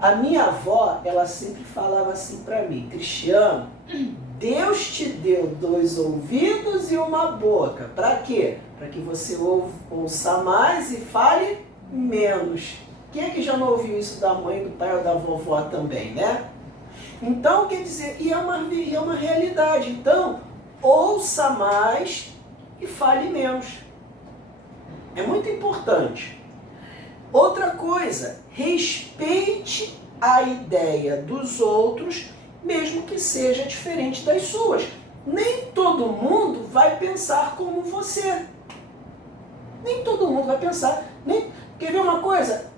A minha avó, ela sempre falava assim para mim, Cristiano, Deus te deu 2 ouvidos e uma boca. Para quê? Para que você ouça mais e fale menos. Quem é que já não ouviu isso da mãe, do pai ou da vovó também, né? Então, quer dizer, e é uma realidade. Então, ouça mais e fale menos. É muito importante. Outra coisa, respeite a ideia dos outros, mesmo que seja diferente das suas. Nem todo mundo vai pensar como você. Nem todo mundo vai pensar. Quer ver uma coisa?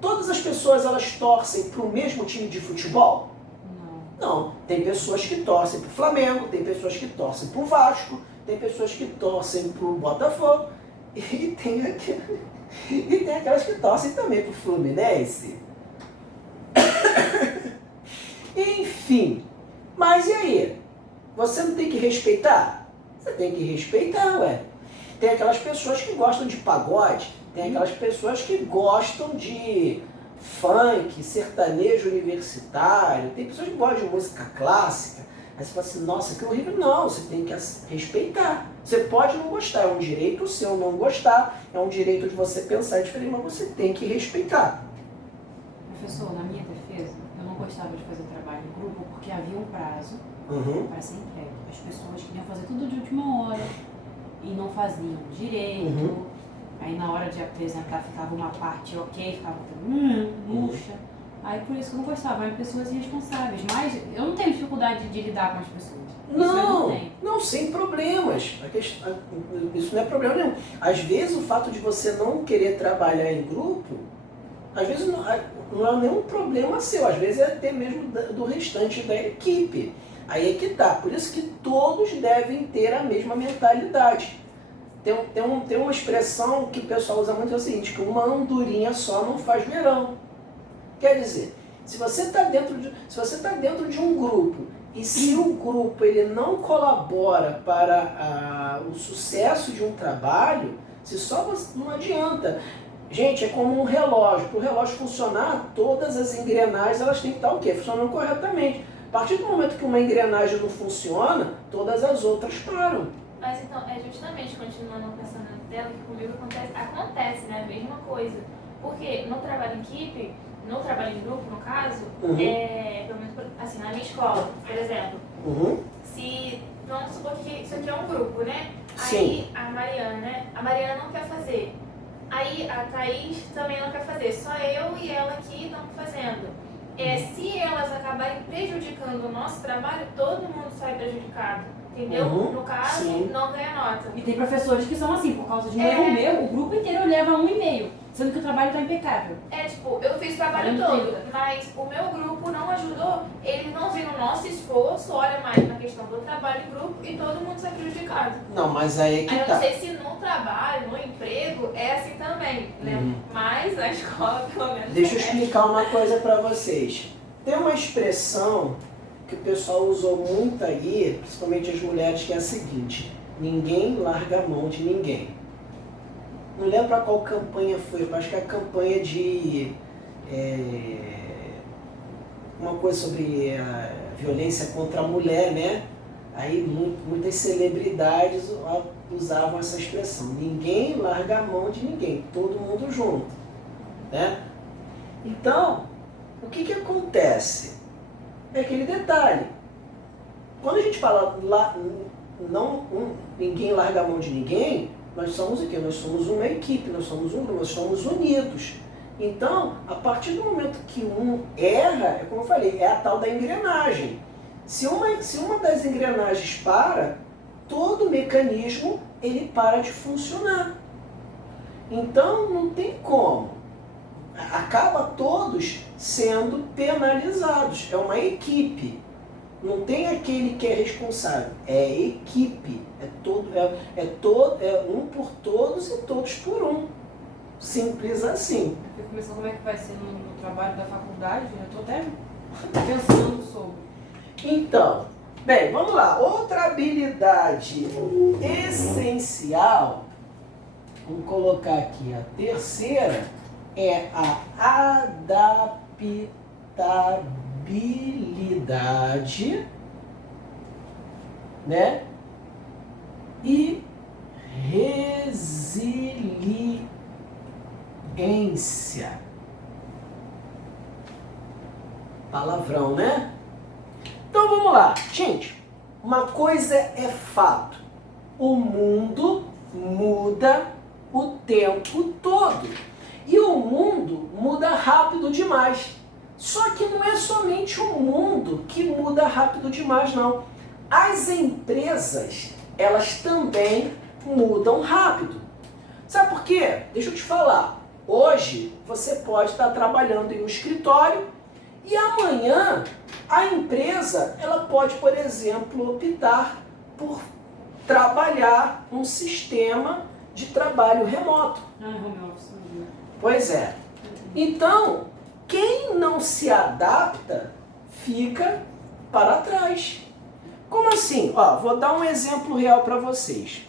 Todas as pessoas elas torcem para o mesmo time de futebol? Não. Tem pessoas que torcem para o Flamengo, tem pessoas que torcem para o Vasco, tem pessoas que torcem para o Botafogo e tem aquelas que torcem também para o Fluminense. Enfim, mas e aí? Você não tem que respeitar? Você tem que respeitar, ué. Tem aquelas pessoas que gostam de pagode, tem aquelas pessoas que gostam de funk, sertanejo universitário, tem pessoas que gostam de música clássica. Aí você fala assim, nossa, que horrível. Não, você tem que respeitar. Você pode não gostar, é um direito seu não gostar, é um direito de você pensar diferente, mas você tem que respeitar. Professor, na minha defesa, eu não gostava de fazer trabalho em grupo porque havia um prazo para ser entregue. As pessoas queriam fazer tudo de última hora e não faziam direito. Aí na hora de apresentar ficava uma parte ok, ficava murcha. Aí por isso que eu não gostava, eram pessoas irresponsáveis. Mas eu não tenho dificuldade de lidar com as pessoas. Não, sem problemas. Isso não é problema nenhum. Às vezes o fato de você não querer trabalhar em grupo, às vezes não é nenhum problema seu, às vezes é até mesmo do restante da equipe. Aí é que tá. Por isso que todos devem ter a mesma mentalidade. Tem uma expressão que o pessoal usa muito, é o seguinte, que uma andorinha só não faz verão. Quer dizer, se você está dentro de um grupo e se o grupo ele não colabora para o sucesso de um trabalho, não adianta. Gente, é como um relógio. Para o relógio funcionar, todas as engrenagens elas têm que estar o quê? Funcionando corretamente. A partir do momento que uma engrenagem não funciona, todas as outras param. Mas então, é justamente continuando o pensamento dela, que comigo acontece, né, a mesma coisa. Porque no trabalho em equipe, no trabalho em grupo, no caso, pelo menos assim, na minha escola, por exemplo, se, vamos supor que isso aqui é um grupo, né? Aí a Mariana não quer fazer. Aí a Thaís também não quer fazer, só eu e ela aqui estamos fazendo. Se elas acabarem prejudicando o nosso trabalho, todo mundo sai prejudicado, entendeu? No caso, não ganha nota. E tem professores que são assim, por causa de um erro meu, o grupo inteiro leva 1,5, sendo que o trabalho está impecável. Tipo, eu fiz o trabalho todo, mas o meu grupo não ajudou, eles não viram o nosso esforço, olha mais na questão do trabalho em grupo e todo mundo sai prejudicado. Não, mas aí é que Eu tá. não sei se no trabalho, no emprego, é assim também, né? Mas na escola, pelo menos. Deixa eu explicar uma coisa para vocês. Tem uma expressão que o pessoal usou muito aí, principalmente as mulheres, que é a seguinte: ninguém larga a mão de ninguém. Não lembro a qual campanha foi, eu acho que é a campanha de uma coisa sobre a violência contra a mulher, né? Aí muitas celebridades usavam essa expressão: ninguém larga a mão de ninguém, todo mundo junto, né? Então, o que acontece? É aquele detalhe. Quando a gente fala ninguém larga a mão de ninguém, nós somos o quê? Nós somos uma equipe, nós somos um grupo, nós somos unidos. Então, a partir do momento que um erra, é como eu falei, é a tal da engrenagem. Se uma das engrenagens para, todo o mecanismo ele para de funcionar. Então, não tem como. Acaba todos sendo penalizados. É uma equipe. Não tem aquele que é responsável. É equipe. É um por todos e todos por um. Simples assim. Eu fico pensando como é que vai ser no trabalho da faculdade, eu estou até pensando sobre. Então, bem, vamos lá. Outra habilidade essencial, vamos colocar aqui a terceira, é a adaptabilidade, né? E resiliência. Palavrão, né? Então vamos lá. Gente, uma coisa é fato. O mundo muda o tempo todo. E o mundo muda rápido demais. Só que não é somente o mundo que muda rápido demais, não. As empresas, elas também mudam rápido. Sabe por quê? Deixa eu te falar. Hoje você pode estar trabalhando em um escritório e amanhã a empresa ela pode, por exemplo, optar por trabalhar um sistema de trabalho remoto. Home office. Pois é. Então, quem não se adapta fica para trás. Como assim? Vou dar um exemplo real para vocês.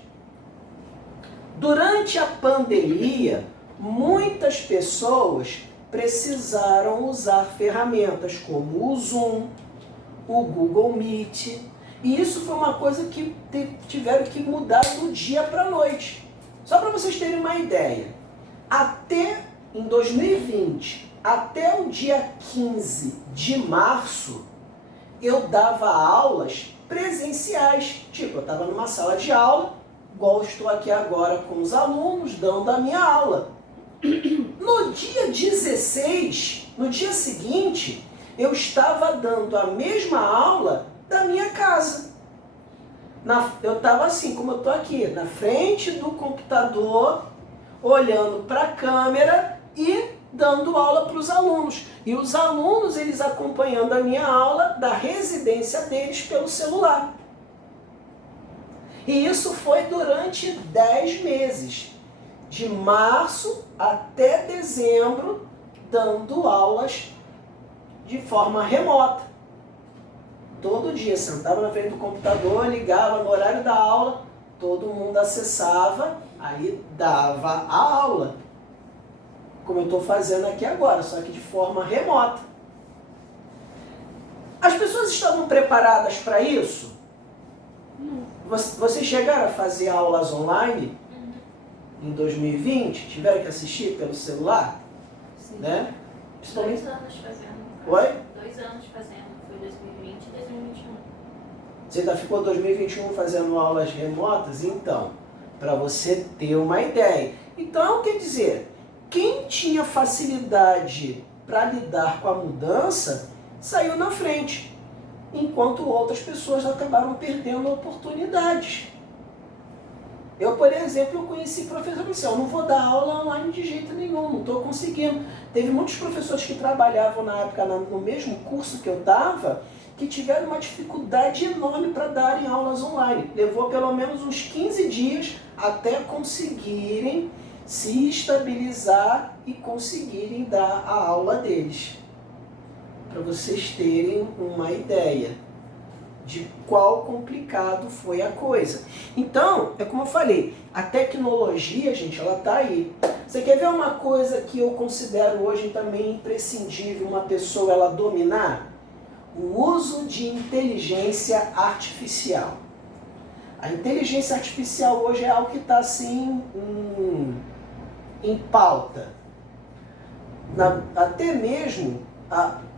Durante a pandemia, muitas pessoas precisaram usar ferramentas como o Zoom, o Google Meet, e isso foi uma coisa que tiveram que mudar do dia para a noite. Só para vocês terem uma ideia, até em 2020, até o dia 15 de março, eu dava aulas presenciais. Tipo, eu estava numa sala de aula, igual estou aqui agora com os alunos, dando a minha aula. No dia 16, no dia seguinte, eu estava dando a mesma aula da minha casa. Eu estava assim, como eu estou aqui, na frente do computador, olhando para a câmera e dando aula para os alunos. E os alunos, eles acompanhando a minha aula da residência deles pelo celular. E isso foi durante 10 meses. De março até dezembro, dando aulas de forma remota. Todo dia, sentava na frente do computador, ligava no horário da aula, todo mundo acessava, aí dava a aula. Como eu estou fazendo aqui agora, só que de forma remota. As pessoas estavam preparadas para isso? Vocês chegaram a fazer aulas online em 2020? Tiveram que assistir pelo celular? Sim. Né? 2 anos fazendo. Oi? 2 anos fazendo. Foi 2020 e 2021. Você ainda ficou 2021 fazendo aulas remotas? Então, para você ter uma ideia. Então, quer dizer, quem tinha facilidade para lidar com a mudança saiu na frente, enquanto outras pessoas acabaram perdendo oportunidades. Eu, por exemplo, conheci professores assim, eu não vou dar aula online de jeito nenhum, não estou conseguindo. Teve muitos professores que trabalhavam na época no mesmo curso que eu dava, que tiveram uma dificuldade enorme para darem aulas online. Levou pelo menos uns 15 dias até conseguirem se estabilizar e conseguirem dar a aula deles. Para vocês terem uma ideia de qual complicado foi a coisa. Então, é como eu falei, a tecnologia, gente, ela está aí. Você quer ver uma coisa que eu considero hoje também imprescindível uma pessoa ela dominar? O uso de inteligência artificial. A inteligência artificial hoje é algo que está assim em pauta. Até mesmo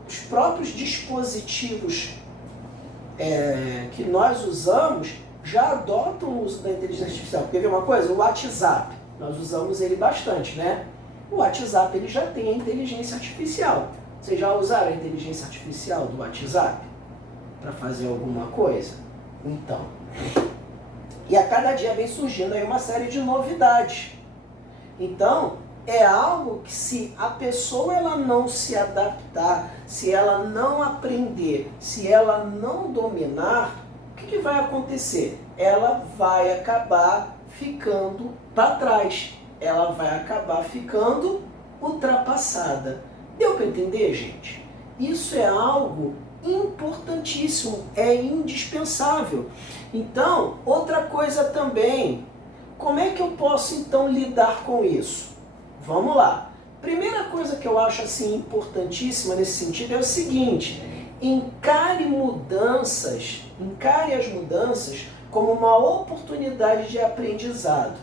os próprios dispositivos que nós usamos já adotam o uso da inteligência artificial. Quer ver uma coisa? O WhatsApp, nós usamos ele bastante, né? O WhatsApp ele já tem a inteligência artificial. Vocês já usaram a inteligência artificial do WhatsApp para fazer alguma coisa? Então, e a cada dia vem surgindo aí uma série de novidades. Então, é algo que se a pessoa ela não se adaptar, se ela não aprender, se ela não dominar, o que vai acontecer? Ela vai acabar ficando para trás. Ela vai acabar ficando ultrapassada. Deu para entender, gente? Isso é algo importantíssimo, é indispensável. Então, outra coisa também, como é que eu posso então lidar com isso? Vamos lá. Primeira coisa que eu acho assim importantíssima nesse sentido é o seguinte: encare as mudanças como uma oportunidade de aprendizado.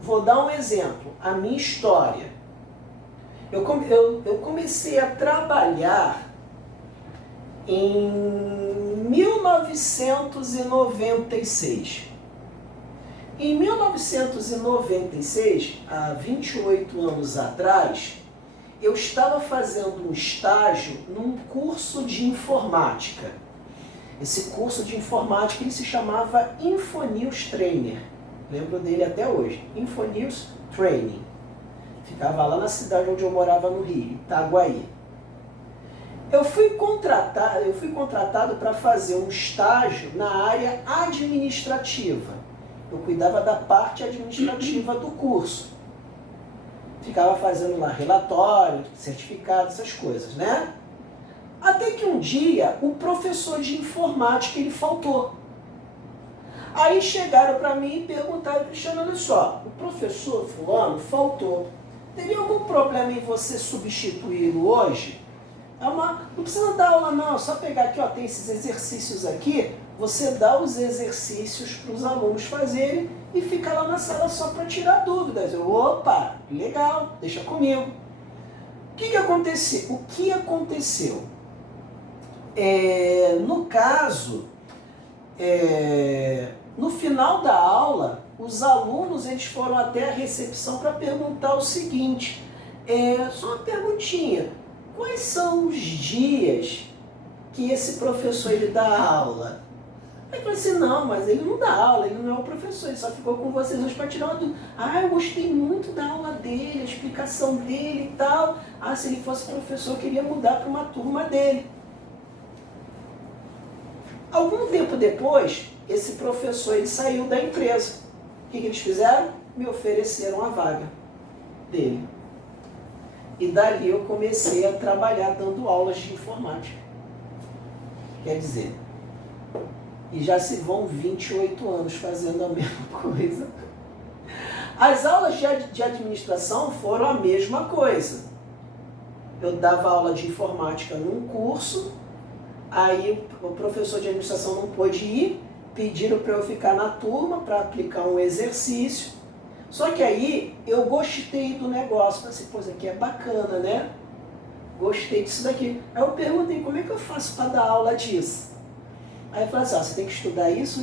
Vou dar um exemplo, a minha história. Eu comecei a trabalhar em 1996. Em 1996, há 28 anos atrás, eu estava fazendo um estágio num curso de informática. Esse curso de informática ele se chamava Infonews Trainer. Lembro dele até hoje, Infonews Training. Ficava lá na cidade onde eu morava no Rio, Itaguaí. Eu fui contratado para fazer um estágio na área administrativa. Eu cuidava da parte administrativa do curso. Ficava fazendo lá relatório, certificado, essas coisas, né? Até que um dia o professor de informática ele faltou. Aí chegaram para mim e perguntaram: Cristiano, olha só, o professor fulano faltou. Teria algum problema em você substituí-lo hoje? Não precisa dar aula não, é só pegar aqui, ó, tem esses exercícios aqui, você dá os exercícios para os alunos fazerem e fica lá na sala só para tirar dúvidas. Opa, legal, deixa comigo. O que aconteceu? No caso, no final da aula, os alunos eles foram até a recepção para perguntar o seguinte, só uma perguntinha, quais são os dias que esse professor ele dá aula? Aí eu falei assim, não, mas ele não dá aula, ele não é o professor, ele só ficou com vocês hoje para tirar uma dúvida. Eu gostei muito da aula dele, a explicação dele e tal. Se ele fosse professor, eu queria mudar para uma turma dele. Algum tempo depois, esse professor ele saiu da empresa. O que eles fizeram? Me ofereceram a vaga dele. E dali eu comecei a trabalhar dando aulas de informática. Quer dizer, e já se vão 28 anos fazendo a mesma coisa. As aulas de administração foram a mesma coisa. Eu dava aula de informática num curso, aí o professor de administração não pôde ir, pediram para eu ficar na turma para aplicar um exercício. Só que aí eu gostei do negócio. Falei assim, pô, isso aqui é bacana, né? Gostei disso daqui. Aí eu perguntei, como é que eu faço para dar aula disso? Aí eu falei assim, você tem que estudar isso.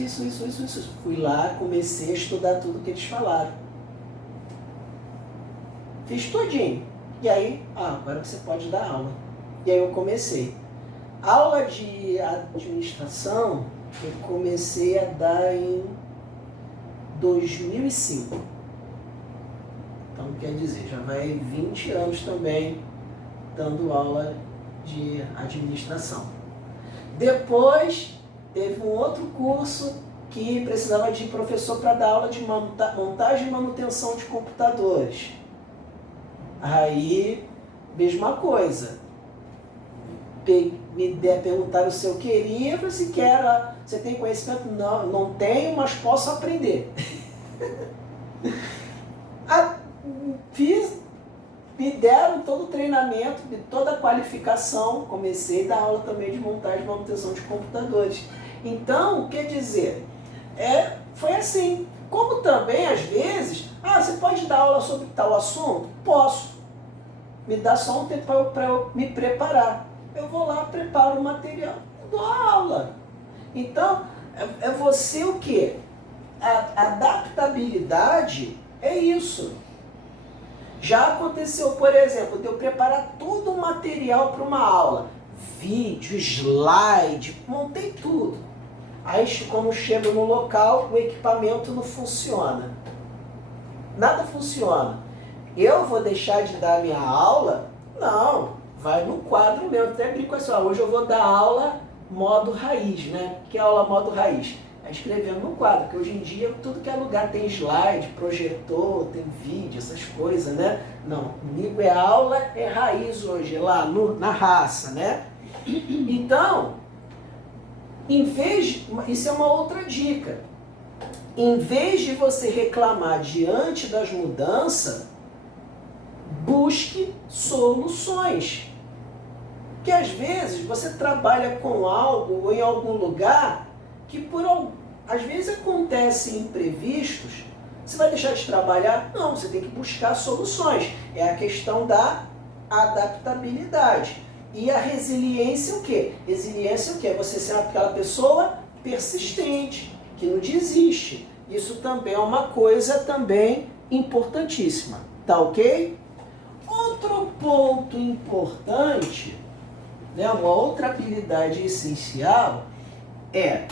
Fui lá, comecei a estudar tudo que eles falaram. Fiz tudinho. E aí, agora você pode dar aula. E aí eu comecei. Aula de administração, eu comecei a dar em 2005. Então, quer dizer, já vai 20 anos também dando aula de administração. Depois, teve um outro curso que precisava de professor para dar aula de montagem e manutenção de computadores. Aí, mesma coisa. Perguntaram se eu queria, eu falei assim, quero. Você tem conhecimento? Não, não tenho, mas posso aprender. Me deram todo o treinamento, toda a qualificação, comecei a dar aula também de montagem e manutenção de computadores. Então, quer dizer, foi assim. Como também, às vezes, você pode dar aula sobre tal assunto? Posso. Me dá só um tempo para eu me preparar. Eu vou lá, preparo o material, dou a aula. Então, é você o quê? A adaptabilidade é isso. Já aconteceu, por exemplo, de eu preparar todo o material para uma aula. Vídeo, slide, montei tudo. Aí, quando chego no local, o equipamento não funciona. Nada funciona. Eu vou deixar de dar a minha aula? Não. Vai no quadro mesmo. Até brinco assim, hoje eu vou dar aula modo raiz, né? Que é aula modo raiz? É escrevendo no quadro, porque hoje em dia tudo que é lugar tem slide, projetor, tem vídeo, essas coisas, né? Não, comigo é aula, é raiz hoje, é lá na raça, né? Então, isso é uma outra dica. Em vez de você reclamar diante das mudanças, busque soluções. Porque às vezes você trabalha com algo ou em algum lugar que às vezes acontecem imprevistos. Você vai deixar de trabalhar? Não, você tem que buscar soluções. É a questão da adaptabilidade. E a resiliência é o quê? Resiliência é o quê? Você ser aquela pessoa persistente, que não desiste. Isso também é uma coisa também importantíssima. Tá ok? Outro ponto importante, né, uma outra habilidade essencial é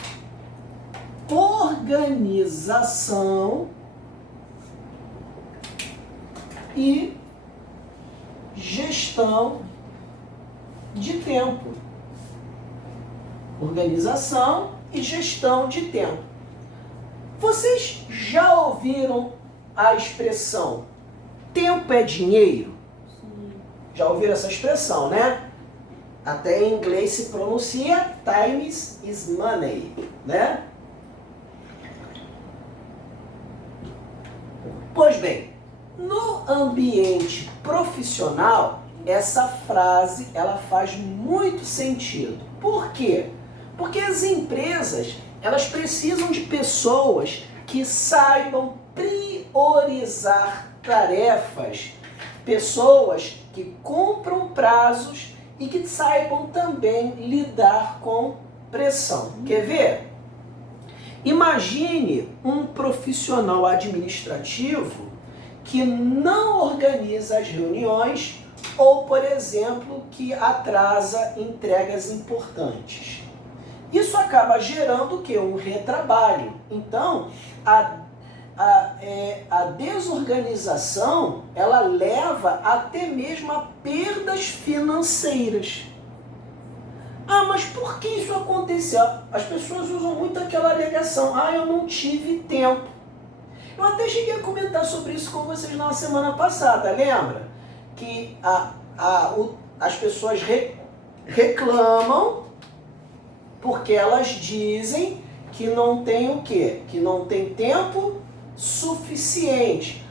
organização e gestão de tempo. Organização e gestão de tempo. Vocês já ouviram a expressão tempo é dinheiro? Sim. Já ouviram essa expressão, né? Até em inglês se pronuncia time is money, né? Pois bem, no ambiente profissional, essa frase ela faz muito sentido. Por quê? Porque as empresas elas precisam de pessoas que saibam priorizar tarefas, pessoas que cumpram prazos e que saibam também lidar com pressão. Quer ver? Imagine um profissional administrativo que não organiza as reuniões ou, por exemplo, que atrasa entregas importantes. Isso acaba gerando o quê? Um retrabalho. Então, a desorganização ela leva até mesmo a perdas financeiras. Mas por que isso aconteceu? As pessoas usam muito aquela alegação, eu não tive tempo. Eu até cheguei a comentar sobre isso com vocês na semana passada, lembra? Que as pessoas reclamam porque elas dizem que não tem o quê? Que não tem tempo suficiente.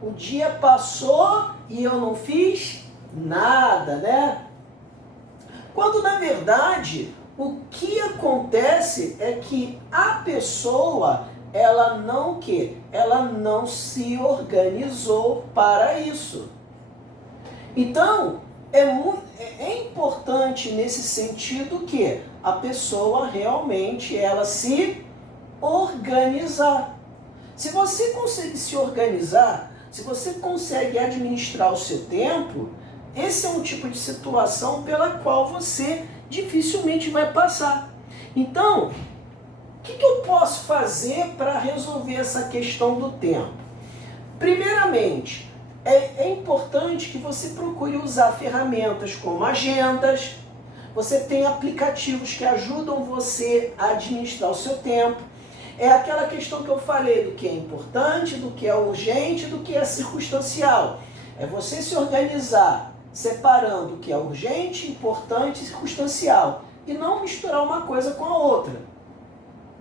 O dia passou e eu não fiz nada, né? Quando, na verdade, O que acontece é que a pessoa, ela não se organizou para isso. Então, é importante nesse sentido que a pessoa realmente ela se organizar. Se você consegue se organizar, se você consegue administrar o seu tempo, esse é um tipo de situação pela qual você dificilmente vai passar. Então, o que eu posso fazer para resolver essa questão do tempo? Primeiramente, é importante que você procure usar ferramentas como agendas. Você tem aplicativos que ajudam você a administrar o seu tempo. É aquela questão que eu falei do que é importante, do que é urgente, do que é circunstancial. É você se organizar separando o que é urgente, importante e circunstancial. E não misturar uma coisa com a outra.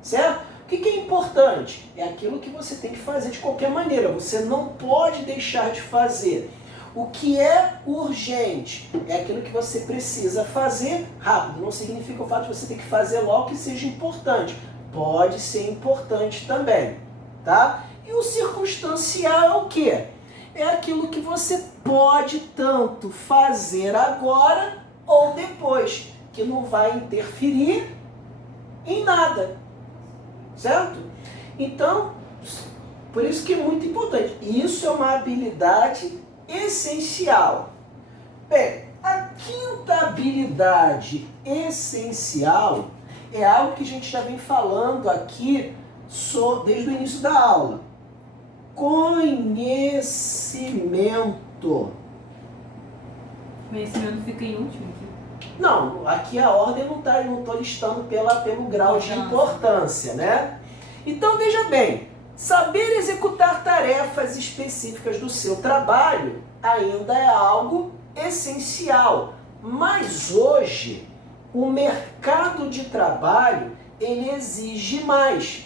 Certo? O que é importante? É aquilo que você tem que fazer de qualquer maneira. Você não pode deixar de fazer. O que é urgente é aquilo que você precisa fazer rápido. Não significa o fato de você ter que fazer logo que seja importante. Pode ser importante também, tá? E o circunstancial é o quê? É aquilo que você pode tanto fazer agora ou depois, que não vai interferir em nada, certo? Então, por isso que é muito importante. Isso é uma habilidade essencial. Bem, a quinta habilidade essencial é algo que a gente já vem falando aqui desde o início da aula. Conhecimento. Conhecimento fica em último aqui. Não, aqui a ordem não estou listando pelo grau de importância, né? Então veja bem, saber executar tarefas específicas do seu trabalho ainda é algo essencial. Mas hoje o mercado de trabalho ele exige mais.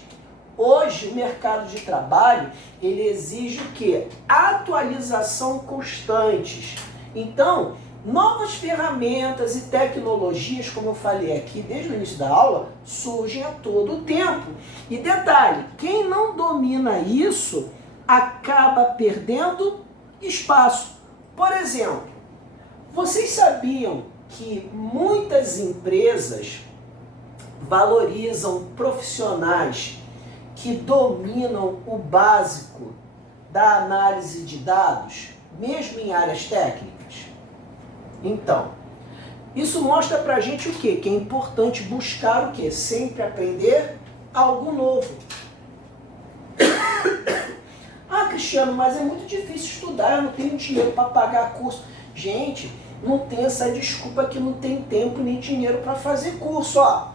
Hoje o mercado de trabalho ele exige o quê? Atualização constantes. Então, novas ferramentas e tecnologias, como eu falei aqui desde o início da aula, surgem a todo o tempo. E detalhe, quem não domina isso acaba perdendo espaço. Por exemplo, vocês sabiam que muitas empresas valorizam profissionais que dominam o básico da análise de dados, mesmo em áreas técnicas? Então, isso mostra pra gente o quê? Que é importante buscar o quê? Sempre aprender algo novo. Ah, Cristiano, mas é muito difícil estudar, eu não tenho dinheiro para pagar curso. Gente, não tem essa desculpa que não tem tempo nem dinheiro para fazer curso. Ó,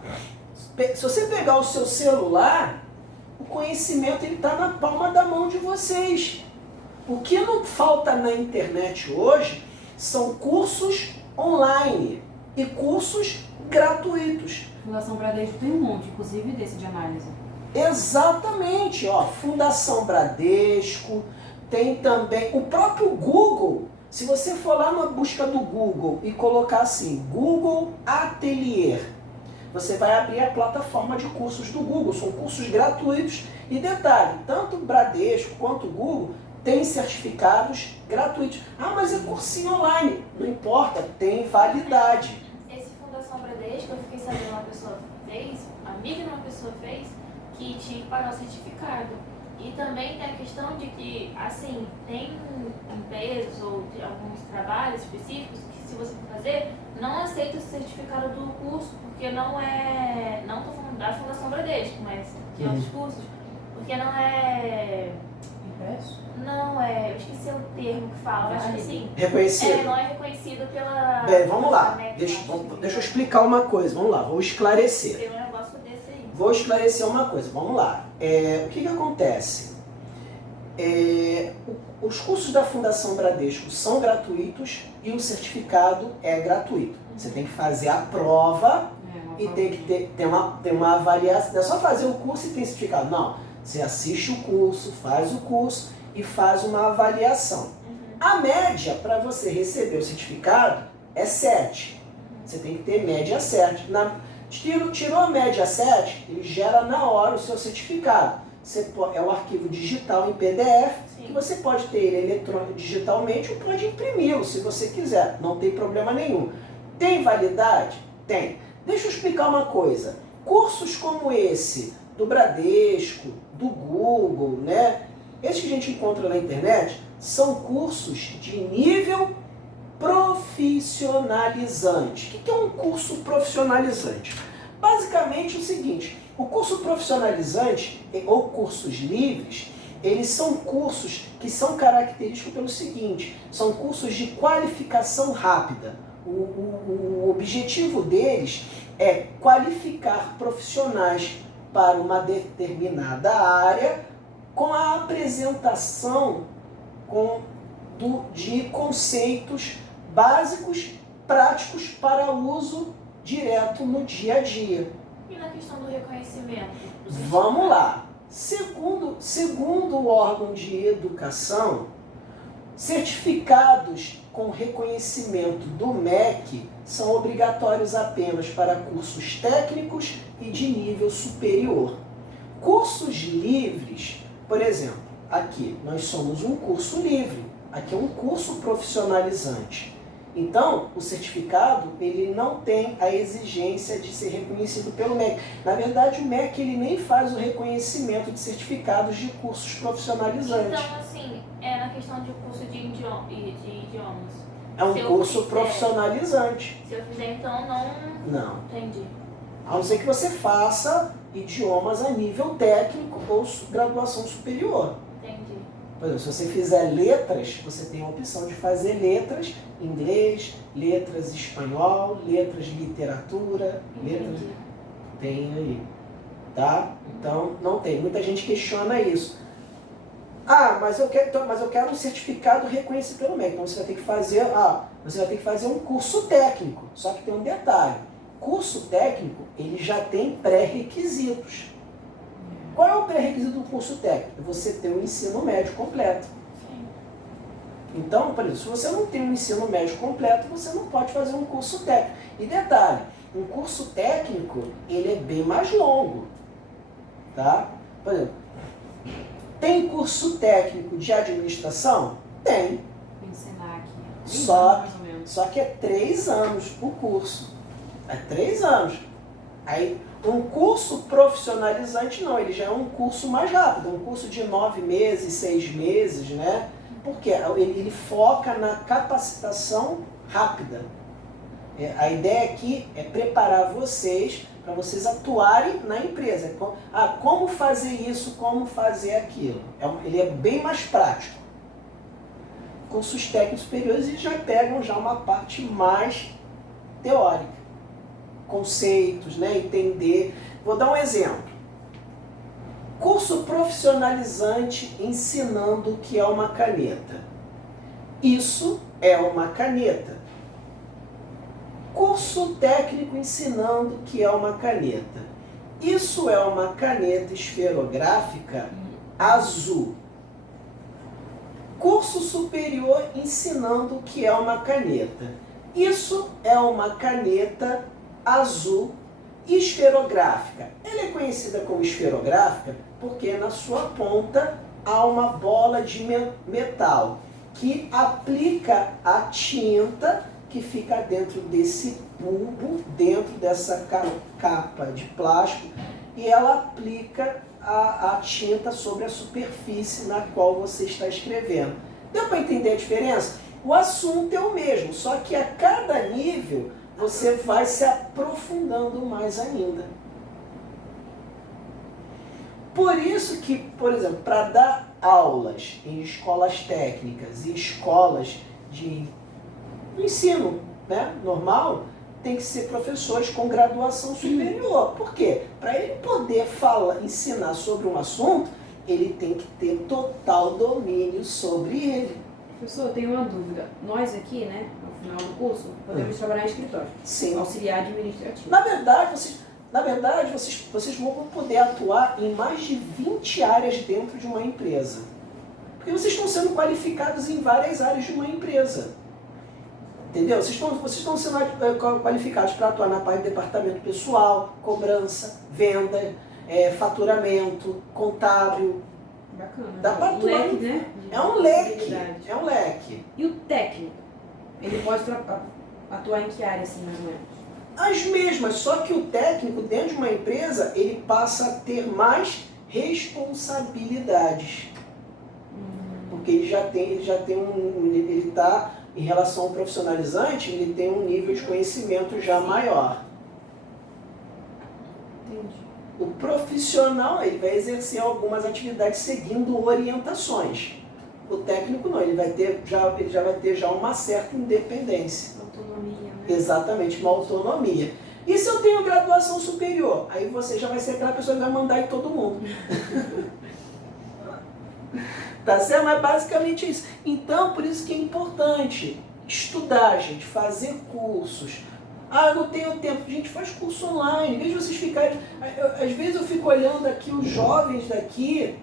se você pegar o seu celular, o conhecimento está na palma da mão de vocês. O que não falta na internet hoje são cursos online e cursos gratuitos. Fundação Bradesco tem um monte, inclusive desse de análise. Exatamente, ó, Fundação Bradesco, tem também o próprio Google. Se você for lá na busca do Google e colocar assim, Google Atelier, você vai abrir a plataforma de cursos do Google, são cursos gratuitos. E detalhe, tanto o Bradesco quanto o Google tem certificados gratuitos. Ah, mas é cursinho online. Não importa, tem validade. Esse Fundação Bradesco, eu fiquei sabendo, uma pessoa fez, amiga de uma pessoa fez, que tinha que pagar o certificado. E também tem a questão de que, assim, tem empresas ou alguns trabalhos específicos que, se você for fazer, não aceita o certificado do curso, porque não estou falando da Fundação Bradesco, mas de outros cursos, porque não é... Impresso? Não, eu esqueci o termo que fala, acho que sim. Reconhecido. Não é reconhecido pela... Bem, vamos lá, MEC, deixa eu explicar uma coisa, vamos lá, vou esclarecer. Tem um negócio desse aí. Vou esclarecer uma coisa, vamos lá. O que acontece? Os cursos da Fundação Bradesco são gratuitos e o certificado é gratuito. Você tem que fazer a prova e tem que ter uma avaliação. Não é só fazer o curso e tem certificado. Não, você assiste o curso, faz o curso e faz uma avaliação. A média para você receber o certificado é 7. Você tem que ter média 7. Tirou a média 7, ele gera na hora o seu certificado. É um arquivo digital em PDF, que você pode ter ele digitalmente ou pode imprimi-lo se você quiser, não tem problema nenhum. Tem validade? Tem. Deixa eu explicar uma coisa. Cursos como esse, do Bradesco, do Google, né? Esses que a gente encontra na internet, são cursos de nível profissionalizante. O que é um curso profissionalizante? Basicamente é o seguinte, o curso profissionalizante ou cursos livres, eles são cursos que são característicos pelo seguinte, são cursos de qualificação rápida. O objetivo deles é qualificar profissionais para uma determinada área com a apresentação de conceitos básicos, práticos para uso direto no dia a dia. E na questão do reconhecimento? Vamos lá. Segundo o órgão de educação, certificados com reconhecimento do MEC são obrigatórios apenas para cursos técnicos e de nível superior. Cursos livres, por exemplo, aqui nós somos um curso livre, aqui é um curso profissionalizante. Então, o certificado, ele não tem a exigência de ser reconhecido pelo MEC. Na verdade, o MEC ele nem faz o reconhecimento de certificados de cursos profissionalizantes. Então, assim, é na questão de curso de idiomas. É um curso profissionalizante. Se eu fizer, então, não... Não. Entendi. A não ser que você faça idiomas a nível técnico ou graduação superior. Entendi. Por exemplo, se você fizer letras, você tem a opção de fazer letras inglês, letras espanhol, letras de literatura, letras... Tem aí, tá? Então, não tem. Muita gente questiona isso. Ah, mas eu quero um certificado reconhecido pelo MEC. Então você vai ter que fazer um curso técnico. Só que tem um detalhe. Curso técnico, ele já tem pré-requisitos. Qual é o pré-requisito do curso técnico? Você ter um ensino médio completo. Sim. Então, por exemplo, se você não tem um ensino médio completo, você não pode fazer um curso técnico. E detalhe, um curso técnico, ele é bem mais longo. Tá? Por exemplo, tem curso técnico de administração? Tem. Vou ensinar aqui. Só que é 3 anos o curso. É 3 anos. Aí, um curso profissionalizante não, ele já é um curso mais rápido, um curso de 9 meses, 6 meses, né? Porque ele foca na capacitação rápida. A ideia aqui é preparar vocês para vocês atuarem na empresa. Como fazer isso, como fazer aquilo. Ele é bem mais prático. Cursos técnicos superiores eles já pegam já uma parte mais teórica. Conceitos, né? Entender. Vou dar um exemplo. Curso profissionalizante ensinando o que é uma caneta. Isso é uma caneta. Curso técnico ensinando o que é uma caneta. Isso é uma caneta esferográfica azul. Curso superior ensinando o que é uma caneta. Isso é uma caneta azul esferográfica. Ela é conhecida como esferográfica porque na sua ponta há uma bola de metal que aplica a tinta que fica dentro desse bulbo, dentro dessa capa de plástico, e ela aplica a tinta sobre a superfície na qual você está escrevendo. Deu para entender a diferença? O assunto é o mesmo, só que a cada nível você vai se aprofundando mais ainda. Por isso que, por exemplo, para dar aulas em escolas técnicas e escolas de ensino, né, normal, tem que ser professores com graduação superior. Por quê? Para ele poder ensinar sobre um assunto, ele tem que ter total domínio sobre ele. Professor, eu tenho uma dúvida. Nós aqui, né, no final do curso, podemos trabalhar em escritório. Sim. Auxiliar administrativo. Na verdade, vocês vão poder atuar em mais de 20 áreas dentro de uma empresa. Porque vocês estão sendo qualificados em várias áreas de uma empresa. Entendeu? Vocês estão sendo qualificados para atuar na parte de departamento pessoal, cobrança, venda, faturamento, contábil. Bacana. Dá para atuar. Leque, né? É um leque. É um leque. E o técnico? Ele pode atuar em que área, assim, mais ou menos? As mesmas, só que o técnico dentro de uma empresa, ele passa a ter mais responsabilidades. Porque ele está, em relação ao profissionalizante, ele tem um nível de conhecimento já maior. Entendi. O profissional, ele vai exercer algumas atividades seguindo orientações. O técnico não, ele já vai ter já uma certa independência. Autonomia, né? Exatamente, uma autonomia. E se eu tenho graduação superior? Aí você já vai ser aquela pessoa que vai mandar em todo mundo. Tá certo? Mas basicamente isso. Então, por isso que é importante estudar, gente, fazer cursos. Ah, eu não tenho tempo. Gente, faz curso online. Em vez de vocês ficarem... Às vezes eu fico olhando aqui os jovens daqui,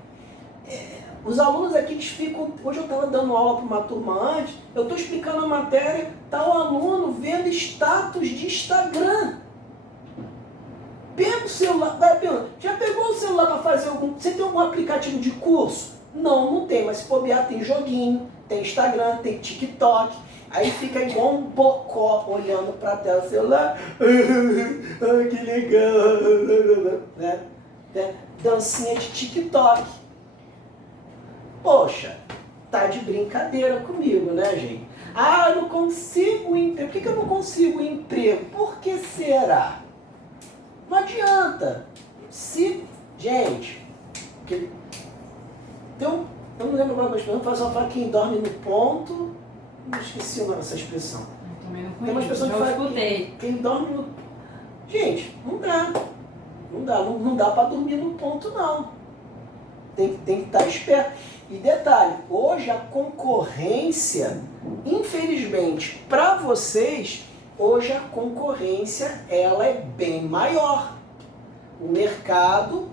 os alunos aqui que ficam... Hoje eu estava dando aula para uma turma antes, eu estou explicando a matéria, tá o aluno vendo status de Instagram. Pega o celular, vai perguntar, já pegou o celular para fazer algum... Você tem algum aplicativo de curso? Não tem, mas se bobear tem joguinho, tem Instagram, tem TikTok. Aí fica igual um bocó olhando para a tela do celular. Ai, que legal. Né? Dancinha de TikTok. Poxa, tá de brincadeira comigo, né, gente? Ah, eu não consigo emprego. Por que eu não consigo emprego? Por que será? Não adianta. Gente, então, eu não lembro agora, mas o pessoal fala quem dorme no ponto. Não esqueci o nome dessa expressão. Eu também não conheço. Tem umas pessoas que falam quem dorme no... Gente, não dá. Não dá para dormir no ponto, não. Tem que estar esperto. E detalhe, hoje a concorrência, infelizmente, para vocês, hoje a concorrência ela é bem maior. O mercado,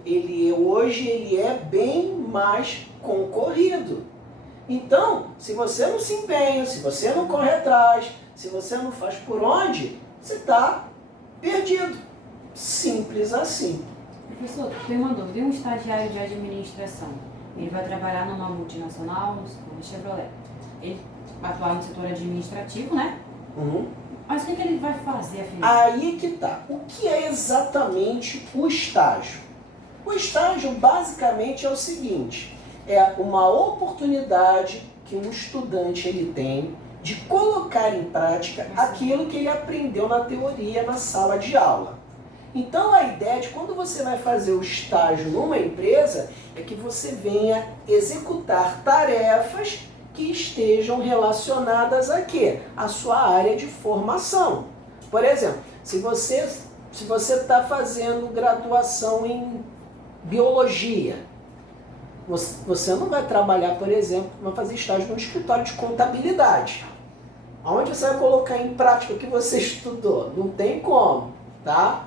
hoje ele é bem mais concorrido. Então, se você não se empenha, se você não corre atrás, se você não faz por onde, você está perdido. Simples assim. Professor, tem uma dúvida. E um estagiário de administração? Ele vai trabalhar numa multinacional, no Chevrolet. Ele vai atuar no setor administrativo, né? Uhum. Mas o que ele vai fazer, afinal? Aí que tá. O que é exatamente o estágio? O estágio basicamente é o seguinte, é uma oportunidade que um estudante ele tem de colocar em prática aquilo que ele aprendeu na teoria na sala de aula. Então a ideia de quando você vai fazer o estágio numa empresa é que você venha executar tarefas que estejam relacionadas a quê? A sua área de formação. Por exemplo, se você está fazendo graduação em biologia, você não vai trabalhar, por exemplo, vai fazer estágio no escritório de contabilidade. Onde você vai colocar em prática o que você estudou? Não tem como, tá?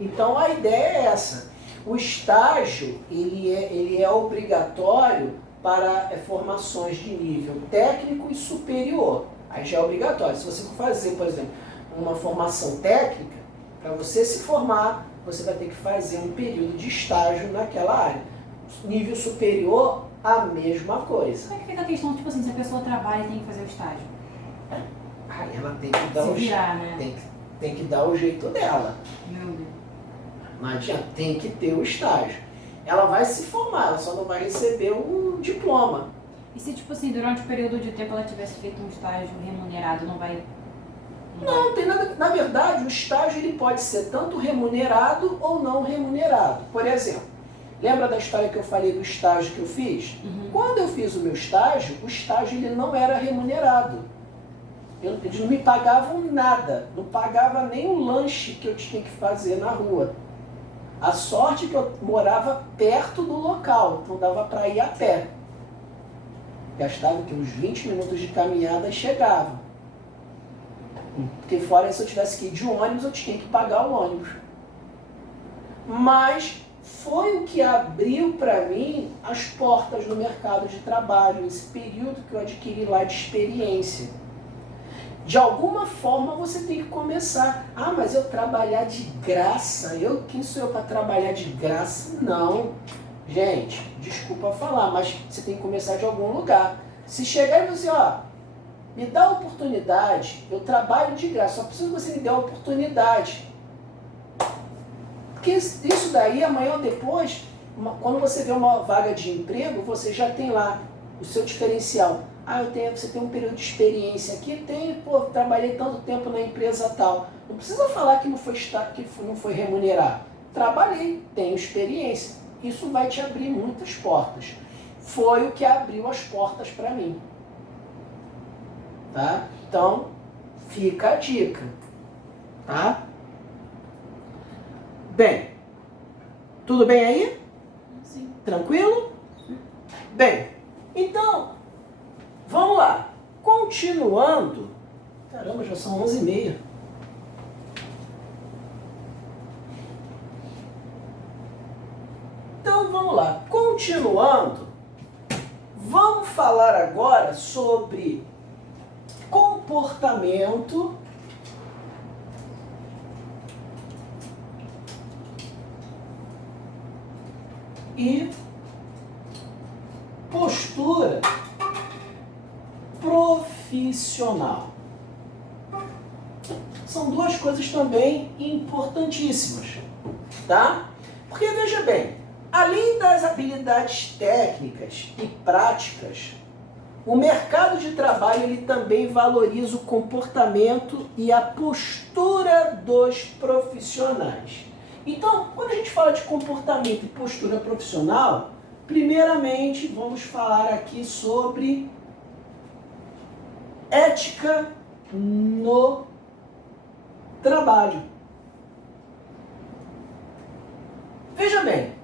Então a ideia é essa. O estágio ele é obrigatório para formações de nível técnico e superior. Aí já é obrigatório. Se você for fazer, por exemplo, uma formação técnica, para você se formar, você vai ter que fazer um período de estágio naquela área. Nível superior, a mesma coisa. Como é que fica a questão, tipo assim, se a pessoa trabalha e tem que fazer o estágio? Aí ela tem que dar tem que dar o jeito dela. Meu Deus. Não adianta, tem que ter o estágio. Ela vai se formar, ela só não vai receber o diploma. E se, tipo assim, durante o período de tempo ela tivesse feito um estágio remunerado, não vai... Não tem nada. Na verdade, o estágio ele pode ser tanto remunerado ou não remunerado. Por exemplo, lembra da história que eu falei do estágio que eu fiz? Uhum. Quando eu fiz o meu estágio, o estágio ele não era remunerado. Eles não me pagavam nada, não pagava nem o lanche que eu tinha que fazer na rua. A sorte que eu morava perto do local, então dava para ir a pé. Gastava que uns 20 minutos de caminhada e chegava. Porque fora se eu tivesse que ir de ônibus, eu tinha que pagar o ônibus. Mas foi o que abriu para mim as portas no mercado de trabalho, esse período que eu adquiri lá de experiência. De alguma forma você tem que começar. Ah, mas eu trabalhar de graça? Quem sou eu para trabalhar de graça? Não. Gente, desculpa falar, mas você tem que começar de algum lugar. Se chegar e dizer, ó, me dá a oportunidade, eu trabalho de graça, só preciso que você me dê a oportunidade. Porque isso daí, amanhã ou depois, quando você vê uma vaga de emprego, você já tem lá o seu diferencial. Ah, você tem um período de experiência aqui, trabalhei tanto tempo na empresa tal. Não precisa falar que não foi remunerar. Trabalhei, tenho experiência. Isso vai te abrir muitas portas. Foi o que abriu as portas para mim. Tá? Então, fica a dica. Tá? Bem, tudo bem aí? Sim. Tranquilo? Bem, então, vamos lá. Continuando. Caramba, já são 11h30. Então, vamos lá. Continuando, vamos falar agora sobre comportamento e postura profissional. São duas coisas também importantíssimas, tá? Porque veja bem, além das habilidades técnicas e práticas, o mercado de trabalho ele também valoriza o comportamento e a postura dos profissionais. Então, quando a gente fala de comportamento e postura profissional, primeiramente vamos falar aqui sobre ética no trabalho. Veja bem,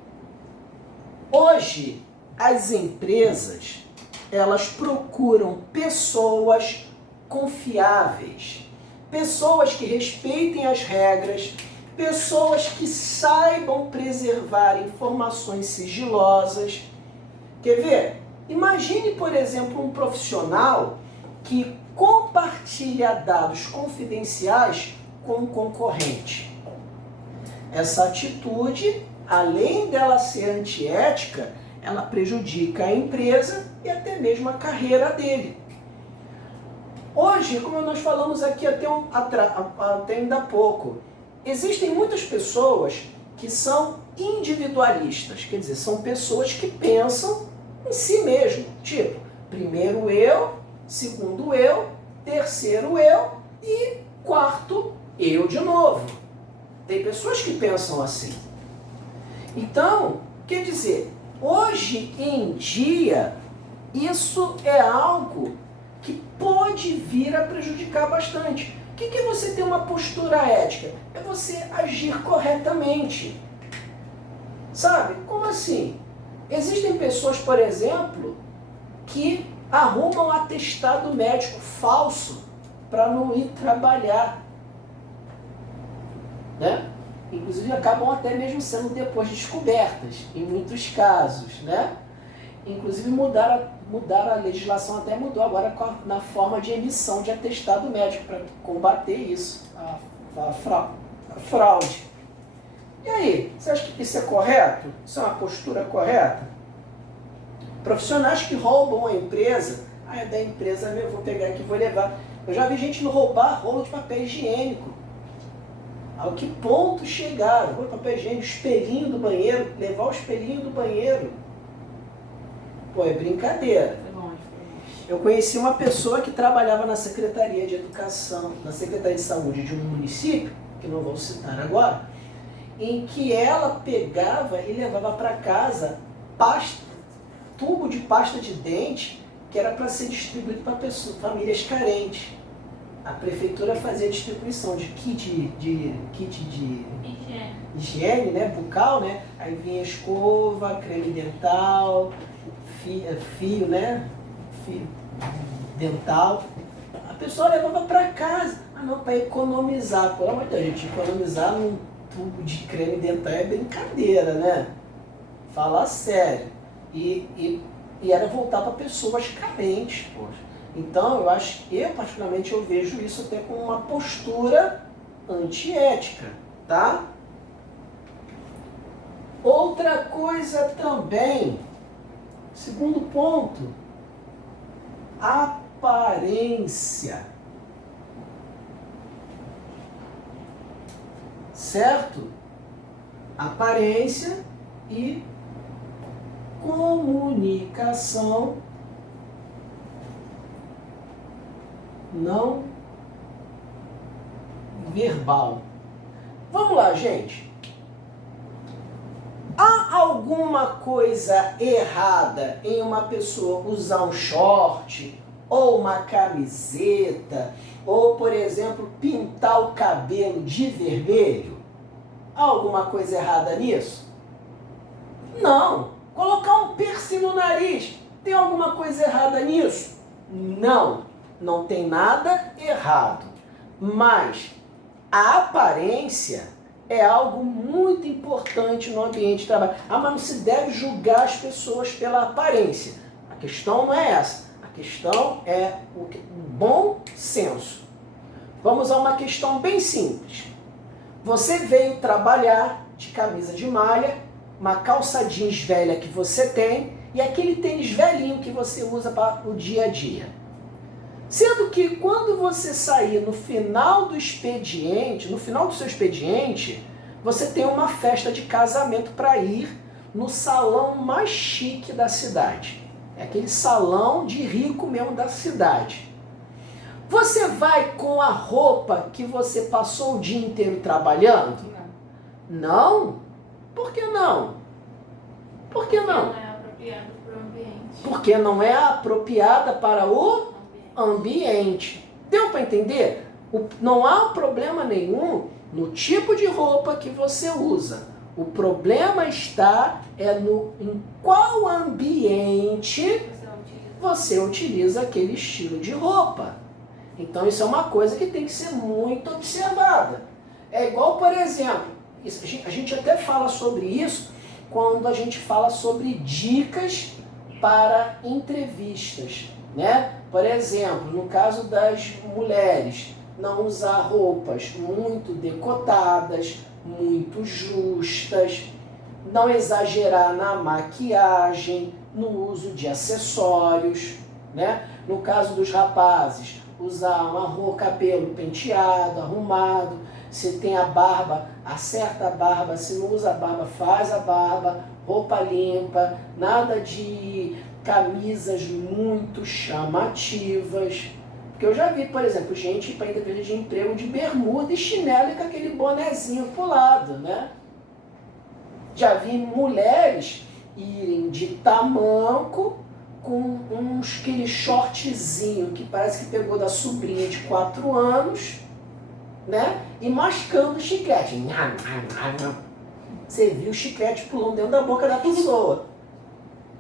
hoje as empresas elas procuram pessoas confiáveis, pessoas que respeitem as regras, pessoas que saibam preservar informações sigilosas. Quer ver? Imagine, por exemplo, um profissional que compartilha dados confidenciais com um concorrente. Essa atitude, além dela ser antiética, ela prejudica a empresa e até mesmo a carreira dele. Hoje, como nós falamos aqui até ainda há pouco, existem muitas pessoas que são individualistas, quer dizer, são pessoas que pensam em si mesmo, tipo, primeiro eu, segundo eu, terceiro eu e quarto eu de novo. Tem pessoas que pensam assim. Então, quer dizer, hoje em dia, isso é algo que pode vir a prejudicar bastante. O que é você ter uma postura ética? É você agir corretamente. Sabe? Como assim? Existem pessoas, por exemplo, que arrumam atestado médico falso para não ir trabalhar. Né? Inclusive acabam até mesmo sendo depois descobertas, em muitos casos. Né? Inclusive mudaram a legislação, até mudou agora na forma de emissão de atestado médico para combater isso, a fraude. E aí, você acha que isso é correto? Isso é uma postura correta? Profissionais que roubam a empresa, é da empresa, eu vou pegar aqui e vou levar. Eu já vi gente roubar rolo de papel higiênico. Ao que ponto chegaram? Rolo de papel higiênico, espelhinho do banheiro, levar o espelhinho do banheiro. Pô, é brincadeira. Eu conheci uma pessoa que trabalhava na Secretaria de Educação, na Secretaria de Saúde de um município, que não vou citar agora, em que ela pegava e levava para casa tubo de pasta de dente que era para ser distribuído para famílias carentes. A prefeitura fazia distribuição de kit de higiene, né, bucal, né? Aí vinha escova, creme dental, fio, né? Fio dental. A pessoa levava para casa. Ah, não, para economizar. Pelo amor de Deus, gente, economizar num tubo de creme dental é brincadeira, né? Fala sério. E era voltar para pessoas carentes, poxa. Então, eu particularmente eu vejo isso até como uma postura antiética, tá? Outra coisa também, segundo ponto, aparência. Certo? Aparência e comunicação não verbal. Vamos lá, gente. Há alguma coisa errada em uma pessoa usar um short ou uma camiseta ou, por exemplo, pintar o cabelo de vermelho? Há alguma coisa errada nisso? Não. Colocar um piercing no nariz, tem alguma coisa errada nisso? Não. Não tem nada errado. Mas a aparência é algo muito importante no ambiente de trabalho. Mas não se deve julgar as pessoas pela aparência. A questão não é essa. A questão é o bom senso. Vamos a uma questão bem simples. Você veio trabalhar de camisa de malha, uma calça jeans velha que você tem e aquele tênis velhinho que você usa para o dia a dia. Sendo que quando você sair no final do expediente, no final do seu expediente, você tem uma festa de casamento para ir no salão mais chique da cidade. É aquele salão de rico mesmo da cidade. Você vai com a roupa que você passou o dia inteiro trabalhando? Não? Por que não? Por que não? Não é apropriado para o ambiente. Porque não é apropriada para o ambiente. Deu para entender? Não há problema nenhum no tipo de roupa que você usa. O problema está em qual ambiente você utiliza aquele estilo de roupa. Então isso é uma coisa que tem que ser muito observada. É igual, por exemplo, a gente até fala sobre isso quando a gente fala sobre dicas para entrevistas, né? Por exemplo, no caso das mulheres, não usar roupas muito decotadas, muito justas, não exagerar na maquiagem, no uso de acessórios, né? No caso dos rapazes, usar cabelo penteado, arrumado. Se tem a barba, acerta a barba. Se não usa a barba, faz a barba. Roupa limpa, nada de camisas muito chamativas. Porque eu já vi, por exemplo, gente para entrevista de emprego de bermuda e chinelo e com aquele bonezinho pro lado, né? Já vi mulheres irem de tamanco com aquele shortzinho que parece que pegou da sobrinha de 4 anos, né? E mascando chiclete. Você viu o chiclete pulando dentro da boca da pessoa.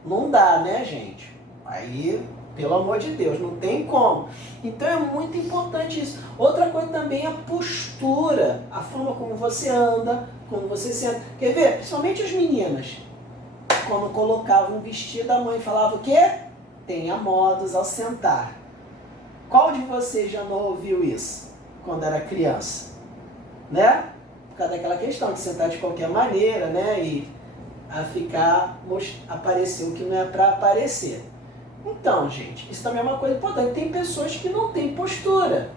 Não dá, né, gente? Aí, pelo amor de Deus, não tem como. Então é muito importante isso. Outra coisa também é a postura, a forma como você anda, como você senta. Quer ver? Principalmente as meninas. Quando colocavam um vestido, a mãe falava o quê? Tenha modos ao sentar. Qual de vocês já não ouviu isso quando era criança? Né? Por causa daquela questão de sentar de qualquer maneira, né? E a ficar, aparecer o que não é para aparecer. Então, gente, isso também é uma coisa importante. Tem pessoas que não têm postura.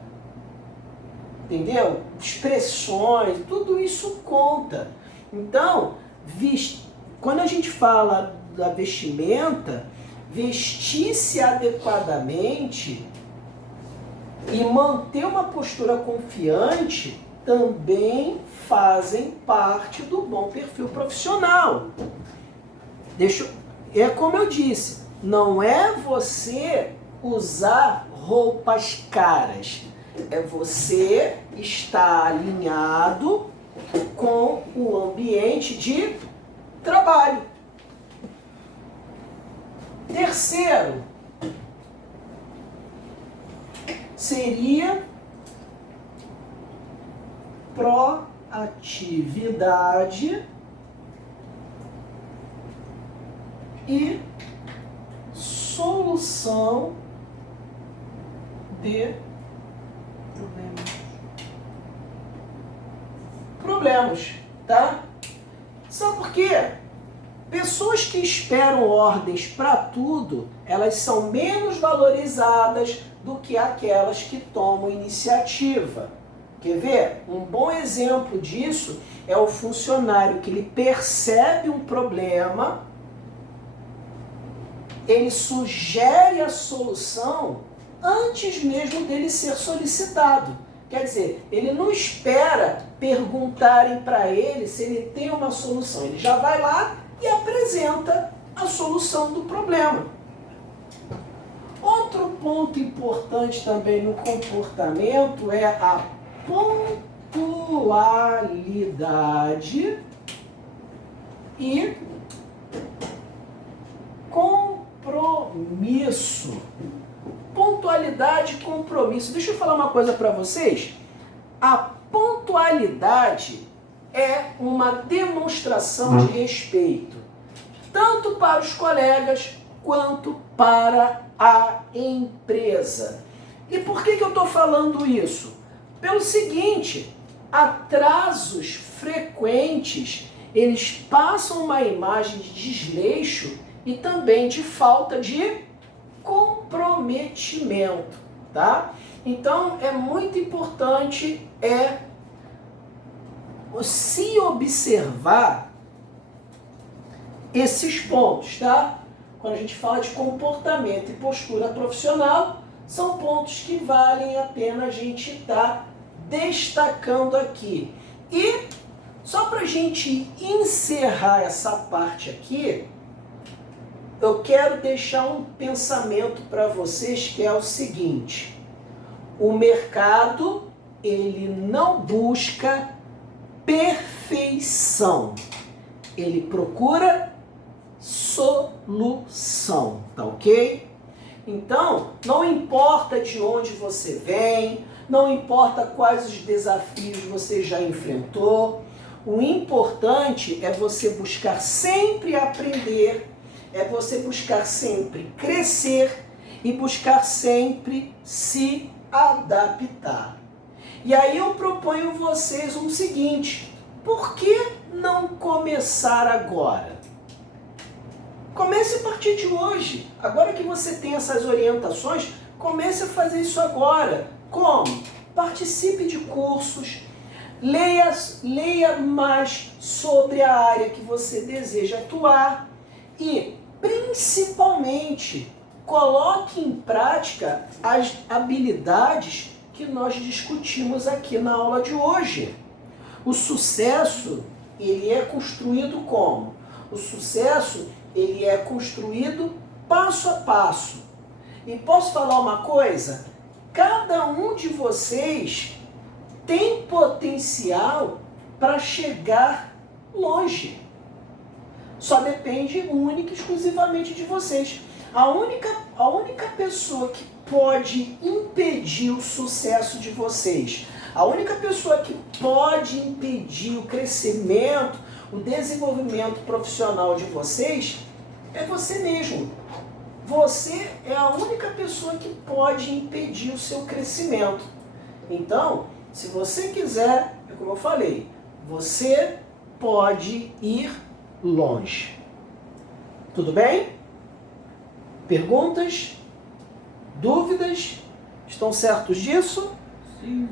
Entendeu? Expressões, tudo isso conta. Então, quando a gente fala da vestimenta, vestir-se adequadamente e manter uma postura confiante também fazem parte do bom perfil profissional. É como eu disse, não é você usar roupas caras, é você estar alinhado com o ambiente de trabalho. Terceiro, seria proatividade e solução de problemas, tá? Sabe por quê? Pessoas que esperam ordens para tudo, elas são menos valorizadas do que aquelas que tomam iniciativa. Quer ver? Um bom exemplo disso é o funcionário que ele percebe um problema, ele sugere a solução antes mesmo dele ser solicitado. Quer dizer, ele não espera perguntarem para ele se ele tem uma solução. Ele já vai lá e apresenta a solução do problema. Outro ponto importante também no comportamento é a pontualidade e compromisso. Pontualidade e compromisso. Deixa eu falar uma coisa para vocês. A pontualidade é uma demonstração de respeito, tanto para os colegas quanto para a empresa. E por que eu estou falando isso? Pelo seguinte, atrasos frequentes, eles passam uma imagem de desleixo e também de falta de comprometimento, tá? Então é muito importante se observar esses pontos, tá? Quando a gente fala de comportamento e postura profissional, são pontos que valem a pena a gente estar destacando aqui. E só para a gente encerrar essa parte aqui, eu quero deixar um pensamento para vocês que é o seguinte: o mercado, ele não busca perfeição, ele procura solução, tá ok? Então, não importa de onde você vem, não importa quais os desafios você já enfrentou, o importante é você buscar sempre aprender, é você buscar sempre crescer e buscar sempre se adaptar. E aí eu proponho vocês o seguinte: por que não começar agora? Comece a partir de hoje. Agora que você tem essas orientações, comece a fazer isso agora. Como? Participe de cursos, leia mais sobre a área que você deseja atuar e, principalmente, coloque em prática as habilidades que nós discutimos aqui na aula de hoje. O sucesso, ele é construído como? O sucesso, ele é construído passo a passo. E posso falar uma coisa? Cada um de vocês tem potencial para chegar longe. Só depende única e exclusivamente de vocês. A única pessoa que pode impedir o sucesso de vocês, a única pessoa que pode impedir o crescimento, o desenvolvimento profissional de vocês, é você mesmo. Você é a única pessoa que pode impedir o seu crescimento. Então, se você quiser, é como eu falei, você pode ir longe. Tudo bem? Perguntas? Dúvidas? Estão certos disso? Sim.